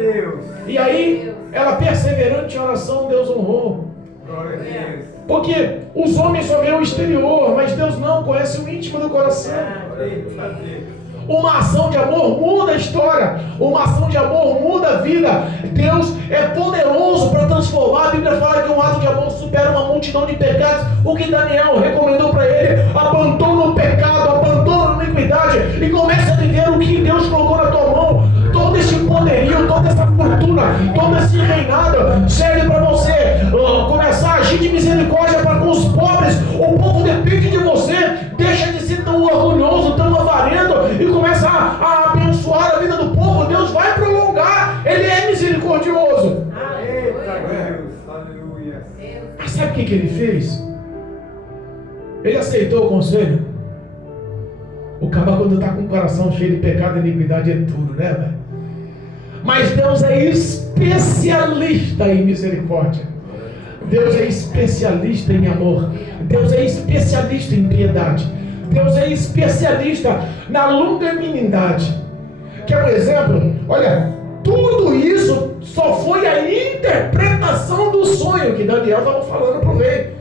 Deus. E aí, ela perseverante em oração, Deus honrou. Glória a Deus. Porque os homens só veem o exterior, mas Deus não conhece o íntimo do coração. Eita Deus. Uma ação de amor muda a história. Uma ação de amor muda a vida. Deus é poderoso para transformar. A Bíblia fala que um ato de amor supera uma multidão de pecados. O que Daniel recomendou para ele: abandona o pecado, abandona a iniquidade e comece a viver o que Deus colocou na tua mão. Todo esse poderio, toda essa fortuna, todo esse reinado serve para você começar a agir de misericórdia para com os pobres. O povo depende de você. Deixa de ser tão orgulhoso, tão avarento e começa a abençoar a vida do povo. Deus vai prolongar. Ele é misericordioso. Eita Deus. Aleluia. Mas sabe o que ele fez? Ele aceitou o conselho. O cara, quando está com o coração cheio de pecado e iniquidade, é tudo, né, velho? Mas Deus é especialista em misericórdia. Deus é especialista em amor. Deus é especialista em piedade. Deus é especialista na longanimidade. Quer um exemplo? Olha, tudo isso só foi a interpretação do sonho que Daniel estava falando para o rei.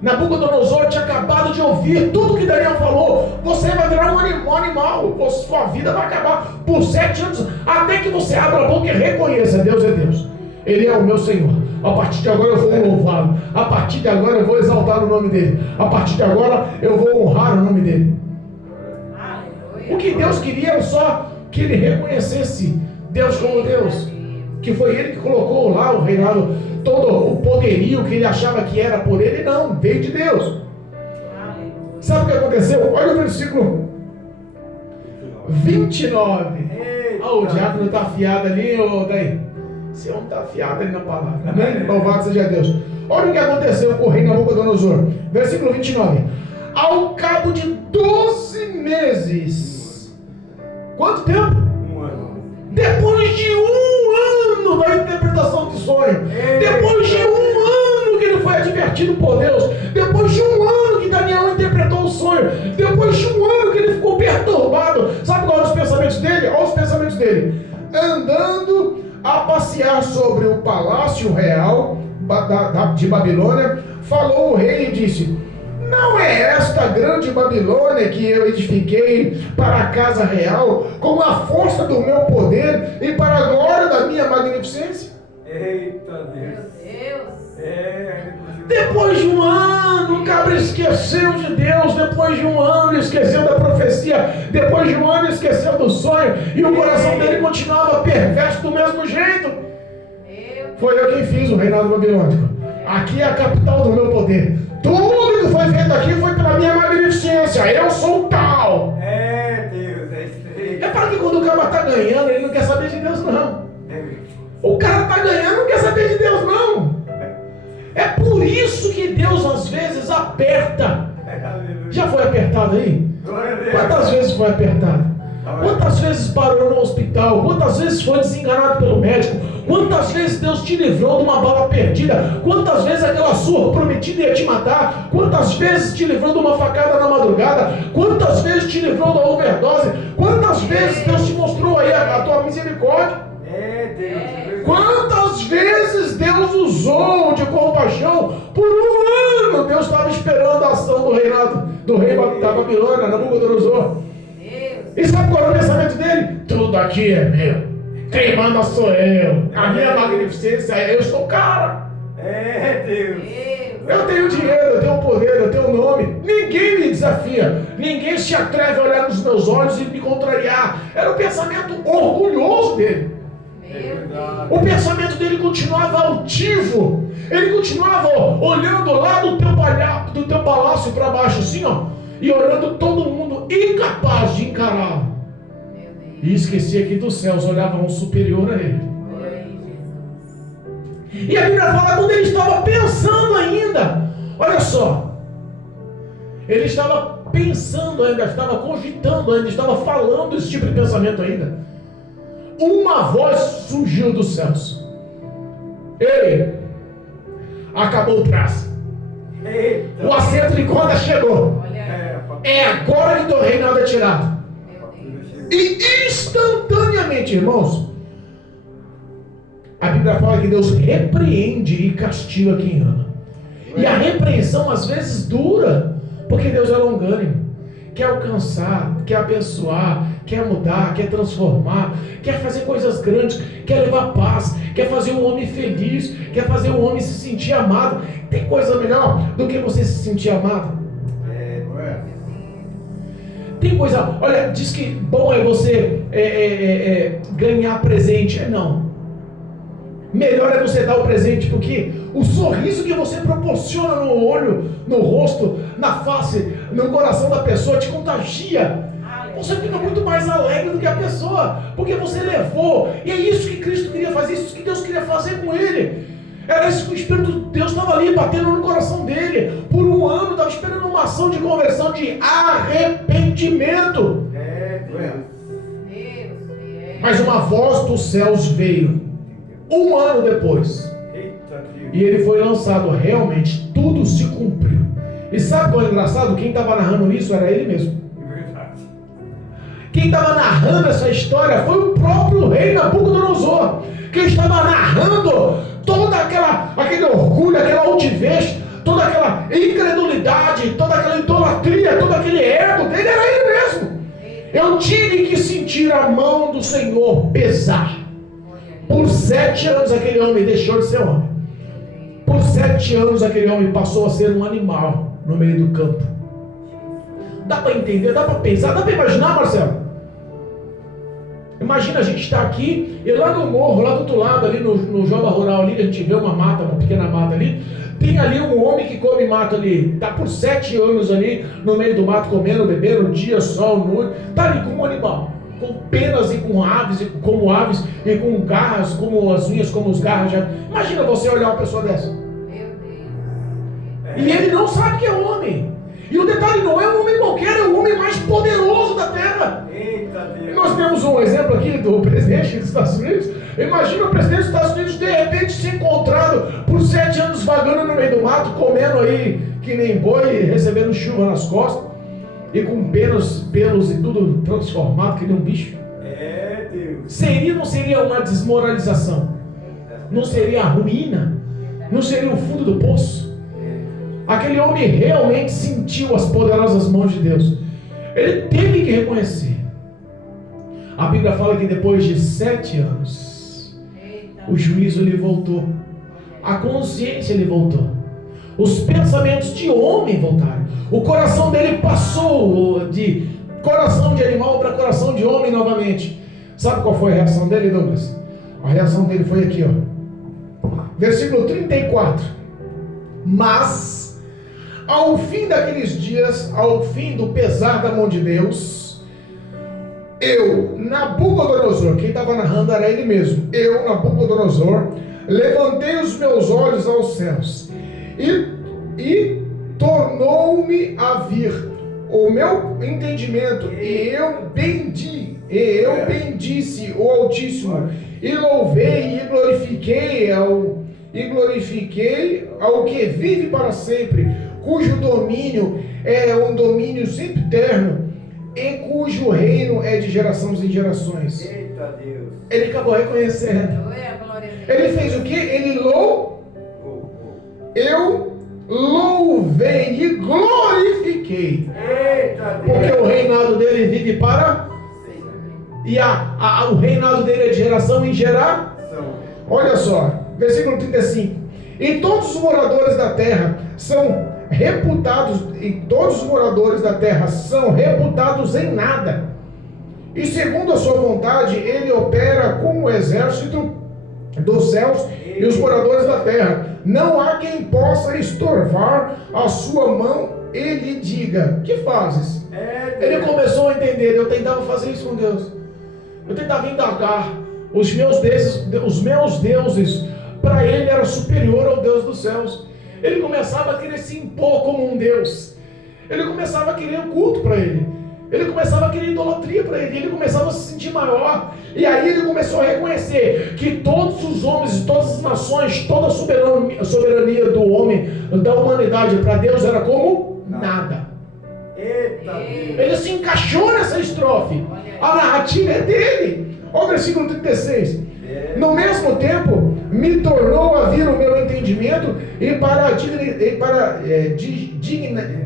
Nabucodonosor tinha acabado de ouvir tudo que Daniel falou. Você vai virar um animal, sua vida vai acabar por 7 anos, até que você abra a boca e reconheça: Deus é Deus, Ele é o meu Senhor. A partir de agora eu vou louvá-lo. A partir de agora eu vou exaltar o nome dele. A partir de agora eu vou honrar o nome dele. O que Deus queria era só que ele reconhecesse Deus como Deus, que foi ele que colocou lá o reinado. Todo o poderio que ele achava que era por ele, não, veio de Deus. Sabe o que aconteceu? Olha o versículo 29. O diácono está afiado ali, daí. Esse homem está afiado ali na palavra, amém? Louvado seja Deus. Olha o que aconteceu com o rei Nabucodonosor. Versículo 29. Ao cabo de 12 meses. Quanto tempo? Um ano. Depois de 1 ano da interpretação do sonho, depois de 1 ano que ele foi advertido por Deus, depois de 1 ano que Daniel interpretou o sonho, depois de 1 ano que ele ficou perturbado, sabe qual eram os pensamentos dele? Olha os pensamentos dele: andando a passear sobre o palácio real de Babilônia, falou o rei e disse: não é esta grande Babilônia que eu edifiquei para a casa real, com a força do meu poder e para a glória da minha magnificência? Eita Deus. Depois de 1 ano, o cabra esqueceu de Deus. Depois de 1 ano, esqueceu da profecia. Depois de 1 ano, esqueceu do sonho. E o coração dele continuava perverso do mesmo jeito. Foi eu quem fiz o reinado babilônico. Aqui é a capital do meu poder. Tudo que foi feito aqui foi pela minha magnificência. Eu sou tal. Deus, é estreito. É para que quando o cara está ganhando, ele não quer saber de Deus, não. O cara está ganhando, não quer saber de Deus, não. É por isso que Deus às vezes aperta. Já foi apertado aí? Quantas vezes foi apertado? Quantas vezes parou no hospital? Quantas vezes foi desenganado pelo médico? Quantas vezes Deus te livrou de uma bala perdida? Quantas vezes aquela surra prometida ia te matar? Quantas vezes te livrou de uma facada na madrugada? Quantas vezes te livrou da overdose? Quantas vezes Deus te mostrou aí a tua misericórdia? Deus. Quantas vezes Deus usou de compaixão? Por 1 ano Deus estava esperando a ação do reinado do rei da Babilônia, Nabucodonosor. E sabe qual é o pensamento dele? Tudo aqui é meu. Quem manda sou eu. A minha magnificência é eu sou o cara. Deus. Eu tenho dinheiro, eu tenho poder, eu tenho nome. Ninguém me desafia. Ninguém se atreve a olhar nos meus olhos e me contrariar. Era o pensamento orgulhoso dele. O pensamento dele continuava altivo. Ele continuava olhando lá do teu palácio para baixo, assim, ó, e olhando todo mundo incapaz de encará-lo. E esquecia que dos céus olhava um superior a ele. E a Bíblia fala quando ele estava pensando ainda. Olha só. Ele estava pensando ainda, estava cogitando ainda, estava falando esse tipo de pensamento ainda. Uma voz surgiu dos céus: ei, acabou o prazo. O assento de conta chegou. É agora que teu reinado é tirado. E instantaneamente, irmãos, a Bíblia fala que Deus repreende e castiga quem ama. E a repreensão às vezes dura, porque Deus é longânimo, quer alcançar, quer abençoar, quer mudar, quer transformar, quer fazer coisas grandes, quer levar paz, quer fazer o homem feliz, quer fazer o homem se sentir amado. Tem coisa melhor do que você se sentir amado? Tem coisa, olha, diz que bom é você ganhar presente. Não. Melhor é você dar o presente, porque o sorriso que você proporciona no olho, no rosto, na face, no coração da pessoa te contagia. Você fica muito mais alegre do que a pessoa, porque você levou. E é isso que Cristo queria fazer, isso que Deus queria fazer com ele. Era isso que o Espírito de Deus estava ali, batendo no coração dele. Por um ano, estava esperando uma ação de conversão, de arrependimento. Mas uma voz dos céus veio, um ano depois. E ele foi lançado, realmente, tudo se cumpriu. E sabe qual é engraçado? Quem estava narrando isso era ele mesmo. Quem estava narrando essa história foi o próprio rei Nabucodonosor. Quem estava narrando todo aquele orgulho, aquela altivez, toda aquela incredulidade, toda aquela idolatria, todo aquele ego dele era ele mesmo. Eu tive que sentir a mão do Senhor pesar. Por 7 anos aquele homem deixou de ser homem. Por 7 anos aquele homem passou a ser um animal no meio do campo. Dá para entender, dá para pensar, dá para imaginar, Marcelo? Imagina a gente estar aqui e lá no morro, lá do outro lado, ali no Joba Rural, ali, a gente vê uma mata, uma pequena mata ali. Tem ali um homem que come mato ali, está por 7 anos ali no meio do mato, comendo, bebendo, dia, sol, noite. Está ali como um animal, com penas e com aves, como aves, e com garras, como as unhas, como os garras. Imagina você olhar uma pessoa dessa. E ele não sabe que é homem. E o detalhe não é um homem qualquer, é o homem mais poderoso da terra. E nós temos um exemplo aqui do presidente dos Estados Unidos. Imagina o presidente dos Estados Unidos de repente se encontrado por 7 anos vagando no meio do mato, comendo aí que nem boi, recebendo chuva nas costas, e com pelos e tudo transformado, que nem um bicho. Não seria uma desmoralização? Não seria a ruína? Não seria o fundo do poço? Aquele homem realmente sentiu as poderosas mãos de Deus. Ele teve que reconhecer. A Bíblia fala que depois de 7 anos, o juízo lhe voltou, a consciência lhe voltou, os pensamentos de homem voltaram, o coração dele passou de coração de animal para coração de homem novamente. Sabe qual foi a reação dele, Douglas? A reação dele foi aqui, ó. Versículo 34. Mas, ao fim daqueles dias, ao fim do pesar da mão de Deus, eu, Nabucodonosor, quem estava narrando era ele mesmo. Eu, Nabucodonosor, levantei os meus olhos aos céus e tornou-me a vir o meu entendimento, e eu bendisse o Altíssimo, e louvei e glorifiquei ao que vive para sempre, cujo domínio é um domínio sempre eterno, e cujo reino é de gerações em gerações. Eita Deus. Ele acabou reconhecendo. Ele fez o que? Eu louvei e glorifiquei. Eita Deus. Porque o reinado dele vive para... E o reinado dele é de geração em geração. Olha só, versículo 35. E todos os moradores da terra são reputados em nada. E segundo a sua vontade, ele opera como o exército dos céus e os moradores da terra. Não há quem possa estorvar a sua mão e lhe diga: que fazes? Ele começou a entender. Eu tentava fazer isso com Deus. Eu tentava indagar. Os meus deuses, para ele era superior ao Deus dos céus. Ele começava a querer se impor como um Deus. Ele começava a querer um culto para ele. Ele começava a querer idolatria para ele. Ele começava a se sentir maior. E aí ele começou a reconhecer que todos os homens, todas as nações, toda a soberania do homem, da humanidade, para Deus era como nada. Eita Deus. Ele se encaixou nessa estrofe. A narrativa é dele. Olha o versículo 36. No mesmo tempo, me tornou a vir o meu entendimento e para a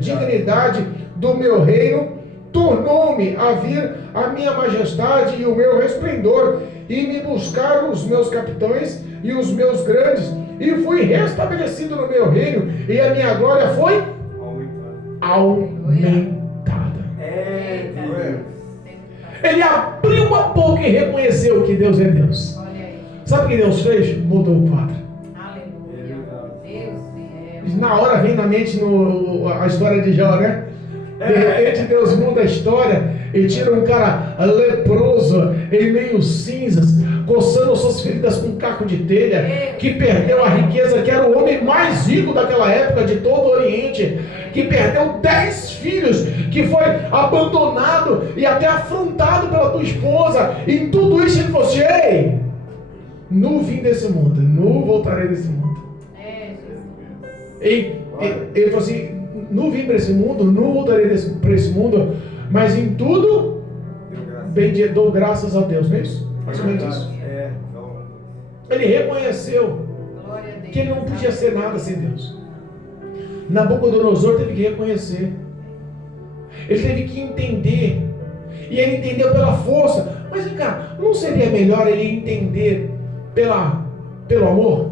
dignidade do meu reino, tornou-me a vir a minha majestade e o meu resplendor, e me buscaram os meus capitães e os meus grandes, e fui restabelecido no meu reino, e a minha glória foi aumentada. Ele abriu a boca e reconheceu que Deus é Deus. Sabe o que Deus fez? Mudou o quadro. Aleluia. Deus fiel. Na hora vem na mente a história de Jó, né? De repente Deus muda a história e tira um cara leproso, em meio cinzas, coçando suas feridas com um caco de telha, que perdeu a riqueza, que era o homem mais rico daquela época de todo o Oriente, que perdeu 10 filhos, que foi abandonado e até afrontado pela tua esposa. E em tudo isso ele falou assim: ei, nu vim desse mundo, nu voltarei desse mundo. Ele falou assim: nu vim para esse mundo, nu voltarei para esse mundo, mas em tudo dou graças a Deus, não é isso? Mais ou menos isso. Ele reconheceu que ele não podia ser nada sem Deus. Nabucodonosor teve que reconhecer, ele teve que entender, e ele entendeu pela força. Mas vem cá, não seria melhor ele entender pelo amor?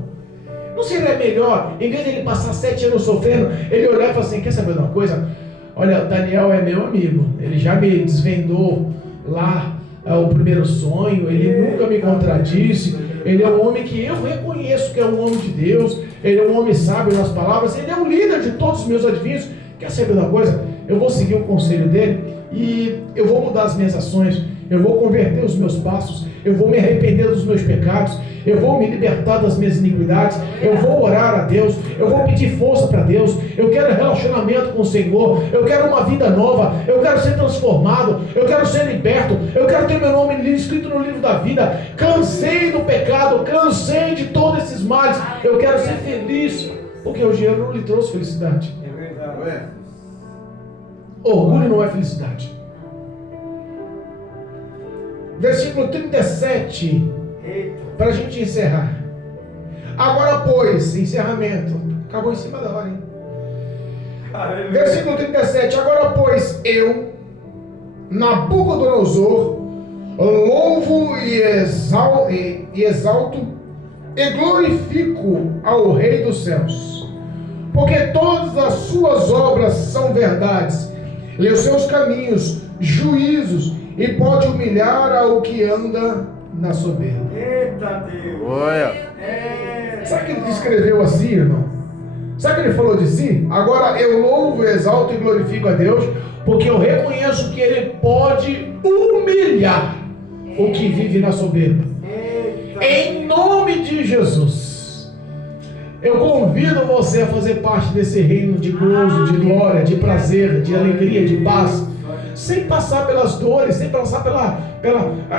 Não seria melhor, em vez de ele passar 7 anos sofrendo, ele olhar e falar assim: quer saber de uma coisa? Olha, Daniel é meu amigo, ele já me desvendou lá o primeiro sonho, ele nunca me contradisse, ele é um homem que eu reconheço que é um homem de Deus, ele é um homem sábio nas palavras, ele é o líder de todos os meus adivinhos. Quer saber de uma coisa? Eu vou seguir o conselho dele e eu vou mudar as minhas ações, eu vou converter os meus passos, eu vou me arrepender dos meus pecados, eu vou me libertar das minhas iniquidades, eu vou orar a Deus, eu vou pedir força para Deus, eu quero relacionamento com o Senhor, eu quero uma vida nova, eu quero ser transformado, eu quero ser liberto, eu quero ter meu nome escrito no livro da vida. Cansei do pecado, cansei de todos esses males, eu quero ser feliz, porque o dinheiro não lhe trouxe felicidade. Orgulho não é felicidade. Versículo 37, para a gente encerrar. Agora, pois, encerramento. Acabou em cima da hora, hein? Versículo 37. Agora, pois, eu, Nabucodonosor, louvo e exalto e glorifico ao Rei dos céus, porque todas as suas obras são verdades, e os seus caminhos, juízos, e pode humilhar ao que anda na soberba. Eita Deus! Olha! Sabe o que ele descreveu assim, irmão? Sabe o que ele falou de si? Agora eu louvo, exalto e glorifico a Deus, porque eu reconheço que Ele pode humilhar o que vive na soberba. Em nome de Jesus, eu convido você a fazer parte desse reino de gozo, de glória, de prazer, de alegria, de paz, sem passar pelas dores, sem passar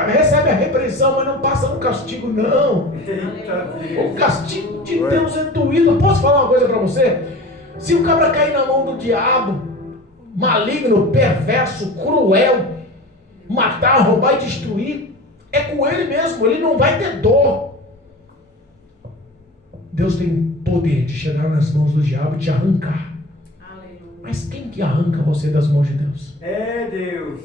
recebe a repreensão, mas não passa no castigo, não. O castigo de Deus é doído. Posso falar uma coisa para você? Se o cabra cair na mão do diabo, maligno, perverso, cruel, matar, roubar e destruir, é com ele mesmo, ele não vai ter dor. Deus tem poder de chegar nas mãos do diabo e te arrancar. Mas quem que arranca você das mãos de Deus? É Deus.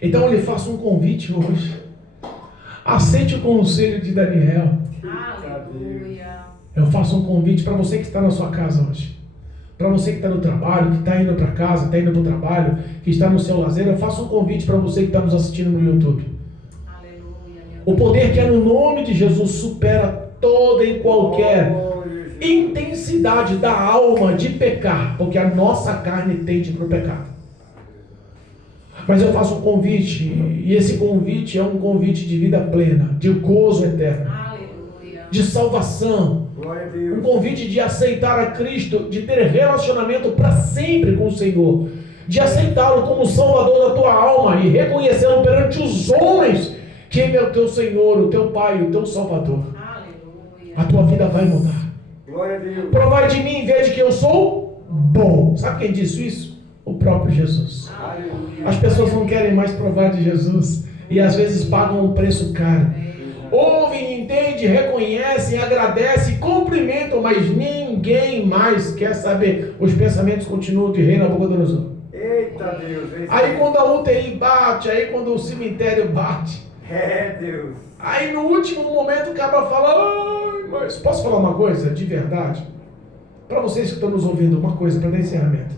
Então eu lhe faço um convite hoje. Aceite o conselho de Daniel. Aleluia. Eu faço um convite para você que está na sua casa hoje. Para você que está no trabalho, que está indo para casa, está indo para o trabalho, que está no seu lazer. Eu faço um convite para você que está nos assistindo no YouTube. Aleluia. O poder que é no nome de Jesus supera toda e qualquer intensidade da alma de pecar, porque a nossa carne tende para o pecado. Mas eu faço um convite, e esse convite é um convite de vida plena, de gozo eterno, Aleluia. de salvação, um convite de aceitar a Cristo, de ter relacionamento para sempre com o Senhor, de aceitá-lo como Salvador da tua alma e reconhecê-lo perante os homens que Ele é o teu Senhor, o teu Pai, o teu Salvador. Aleluia. A tua vida vai mudar. Glória a Deus. Provai de mim e vede que eu sou bom. Sabe quem disse isso? O próprio Jesus. Aleluia. As pessoas não querem mais provar de Jesus e às vezes pagam um preço caro. Ouvem, entendem, reconhecem, agradecem, cumprimentam, mas ninguém mais quer saber. Os pensamentos continuam de rei Nabucodonosor. Eita Deus. Esse Aí quando a UTI bate, aí quando o cemitério bate, É Deus. aí no último momento o cara fala: ai, mas posso falar uma coisa de verdade? Para vocês que estão nos ouvindo, uma coisa para dar encerramento.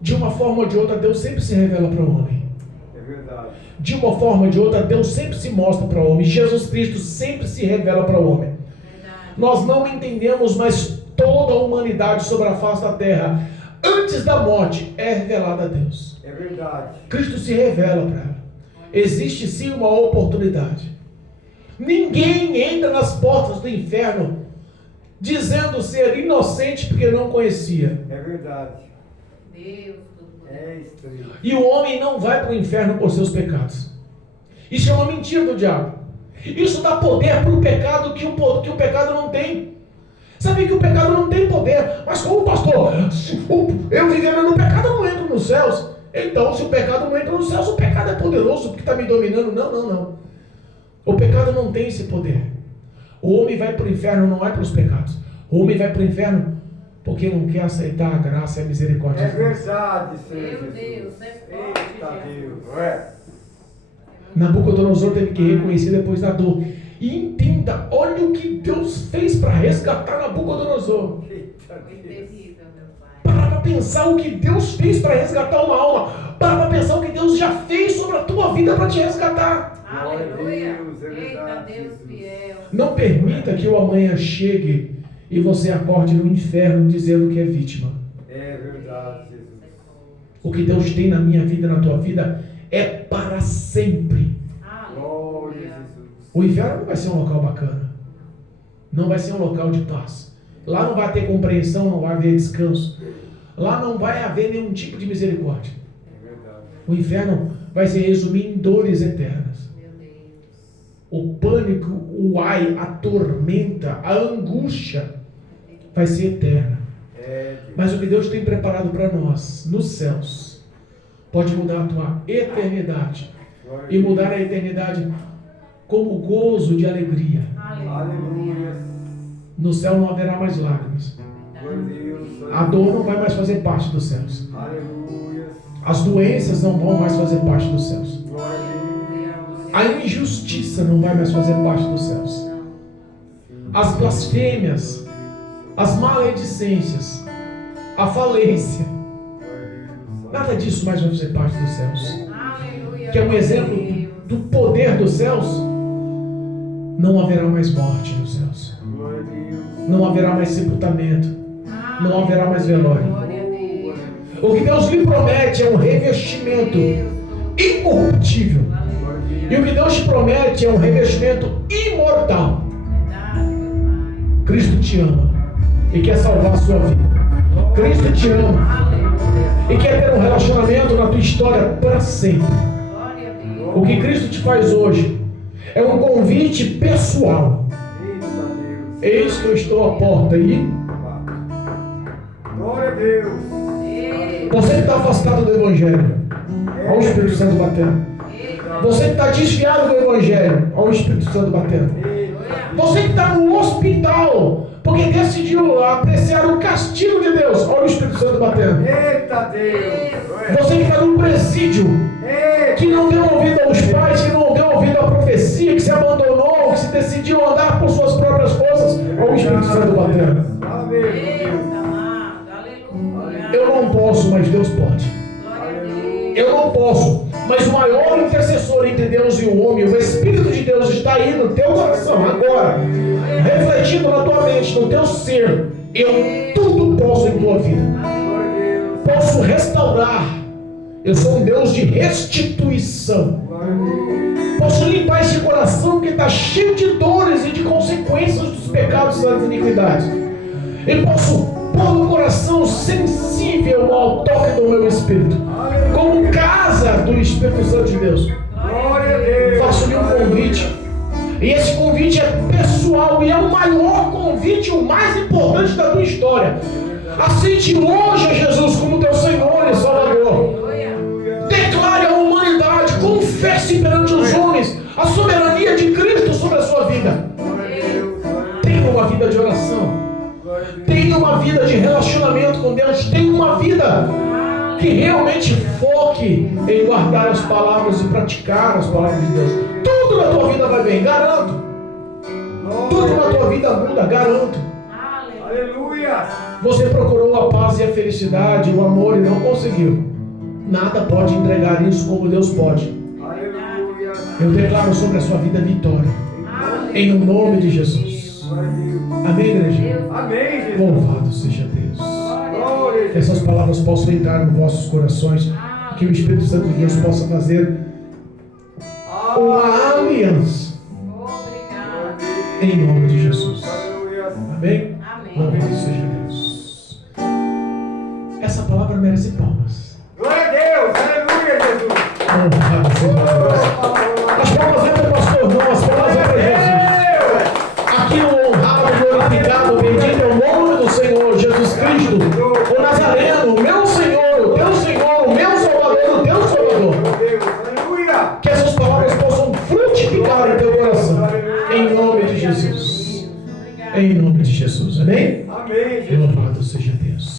De uma forma ou de outra, Deus sempre se revela para o homem. É verdade. De uma forma ou de outra, Deus sempre se mostra para o homem. Jesus Cristo sempre se revela para o homem. Nós não entendemos, mas toda a humanidade sobre a face da terra, antes da morte, é revelada a Deus. É verdade. Cristo se revela para ela. Existe sim uma oportunidade. Ninguém entra nas portas do inferno dizendo ser inocente porque não conhecia. É verdade. Deus, tudo É isso aí. E o homem não vai para o inferno por seus pecados. Isso é uma mentira do diabo. Isso dá poder para o pecado que o pecado não tem. Sabe que o pecado não tem poder. Mas como pastor, eu vivendo no pecado eu não entro nos céus. Então se o pecado não entra nos céus, o pecado é poderoso porque está me dominando. Não. O pecado não tem esse poder. O homem vai para o inferno não é pelos pecados. O homem vai para o inferno porque não quer aceitar a graça e a misericórdia É de Deus. verdade, Senhor Meu Jesus. Deus, é forte, Eita Jesus. Deus. É. Nabucodonosor teve que reconhecer depois da dor. E entenda, olha o que Deus fez para resgatar Nabucodonosor. Eita Foi Deus. terrível, meu pai. Para para pensar o que Deus fez para resgatar uma alma. Para para pensar o que Deus já fez sobre a tua vida para te resgatar. Aleluia. Glória a Deus, é Eita verdade, Deus Jesus. fiel. Não permita que o amanhã chegue e você acorde no inferno dizendo que é vítima. É verdade, Jesus. O que Deus tem na minha vida e na tua vida é para sempre. Glória a Aleluia. Jesus. O inferno não vai ser um local bacana. Não vai ser um local de paz. Lá não vai ter compreensão, não vai haver descanso. Lá não vai haver nenhum tipo de misericórdia. É verdade. O inferno vai se resumir em dores eternas. Meu Deus. O pânico, o ai, a tormenta, a angústia vai ser eterna. É Deus. Mas o que Deus tem preparado para nós nos céus pode mudar a tua eternidade Glória e mudar a eternidade como gozo de alegria. Aleluia. No céu não haverá mais lágrimas. Glória a Deus. A dor não vai mais fazer parte dos céus. Aleluia. As doenças não vão mais fazer parte dos céus. Glória a Deus. A injustiça não vai mais fazer parte dos céus. As blasfêmias, as maledicências, a falência, Glória a Deus. nada disso mais vai fazer parte dos céus. Aleluia. Que é um exemplo do poder dos céus. Não haverá mais morte nos céus. Glória a Deus. Não haverá mais sepultamento. Não haverá mais velório. Glória a Deus. O que Deus lhe promete é um revestimento incorruptível. E o que Deus te promete é um revestimento imortal. Verdade, meu pai. Cristo te ama e quer salvar a sua vida. Cristo te ama Aleluia. e quer ter um relacionamento na tua história para sempre. Glória a Deus. O que Cristo te faz hoje é um convite pessoal. Eita Deus. Eis que eu estou à porta e Glória a Deus. Ei, você que está afastado do Evangelho, olha o Espírito Santo batendo. eita. Você que está desviado do Evangelho, olha o Espírito Santo batendo. Eita. Você que está no hospital, porque decidiu apreciar o castigo de Deus, olha o Espírito Santo batendo. Eita Deus. Você que está no presídio, Eita. que não deu ouvido aos pais, que não deu ouvido à profecia, que se abandonou, que se decidiu andar por suas próprias forças, olha o Espírito Santo batendo. Amém. Deus amado. Aleluia. Eu não posso, mas Deus pode. Glória a Deus. Eu não posso, mas o maior intercessor entre Deus e o homem, o Espírito de Deus está aí no teu coração agora, refletindo na tua mente, no teu ser. Eu tudo posso em tua vida. Glória a Deus. Posso restaurar. Eu sou um Deus de restituição. Glória a Deus. Posso limpar esse coração que está cheio de dores e de consequências dos pecados e das iniquidades. E posso pôr no coração sensível ao toque do meu Espírito, como casa do Espírito Santo de Deus. Glória a Deus. Faço-lhe um convite. E esse convite é pessoal e é o maior convite, o mais importante da tua história. Aceite hoje a Jesus como teu Senhor e Salvador. Aleluia. Declare a humanidade, confesse perante os homens a sua uma vida de relacionamento com Deus, tenha uma vida que realmente foque em guardar as palavras e praticar as palavras de Deus. Tudo na tua vida vai bem, garanto. Tudo na tua vida muda, garanto. Aleluia. Você procurou a paz e a felicidade, o amor e não conseguiu. Nada pode entregar isso como Deus pode. Aleluia. Eu declaro sobre a sua vida vitória. Em nome de Jesus. Amém, igreja? Amém, Jesus. Louvado seja Deus. Glória. Que essas palavras possam entrar nos vossos corações. Que o Espírito Santo de Deus possa fazer uma aliança. Obrigado. Em nome de Jesus. Aleluia. Amém? Amém. Louvado seja Deus. Essa palavra merece palmas. Glória a Deus. Aleluia, Jesus. Louvado seja Deus. As palmas é para o pastor, não. As palmas é para Jesus. Aqui o honrado, glorificado, bendito é o nome do Senhor Jesus Cristo, o Nazareno, meu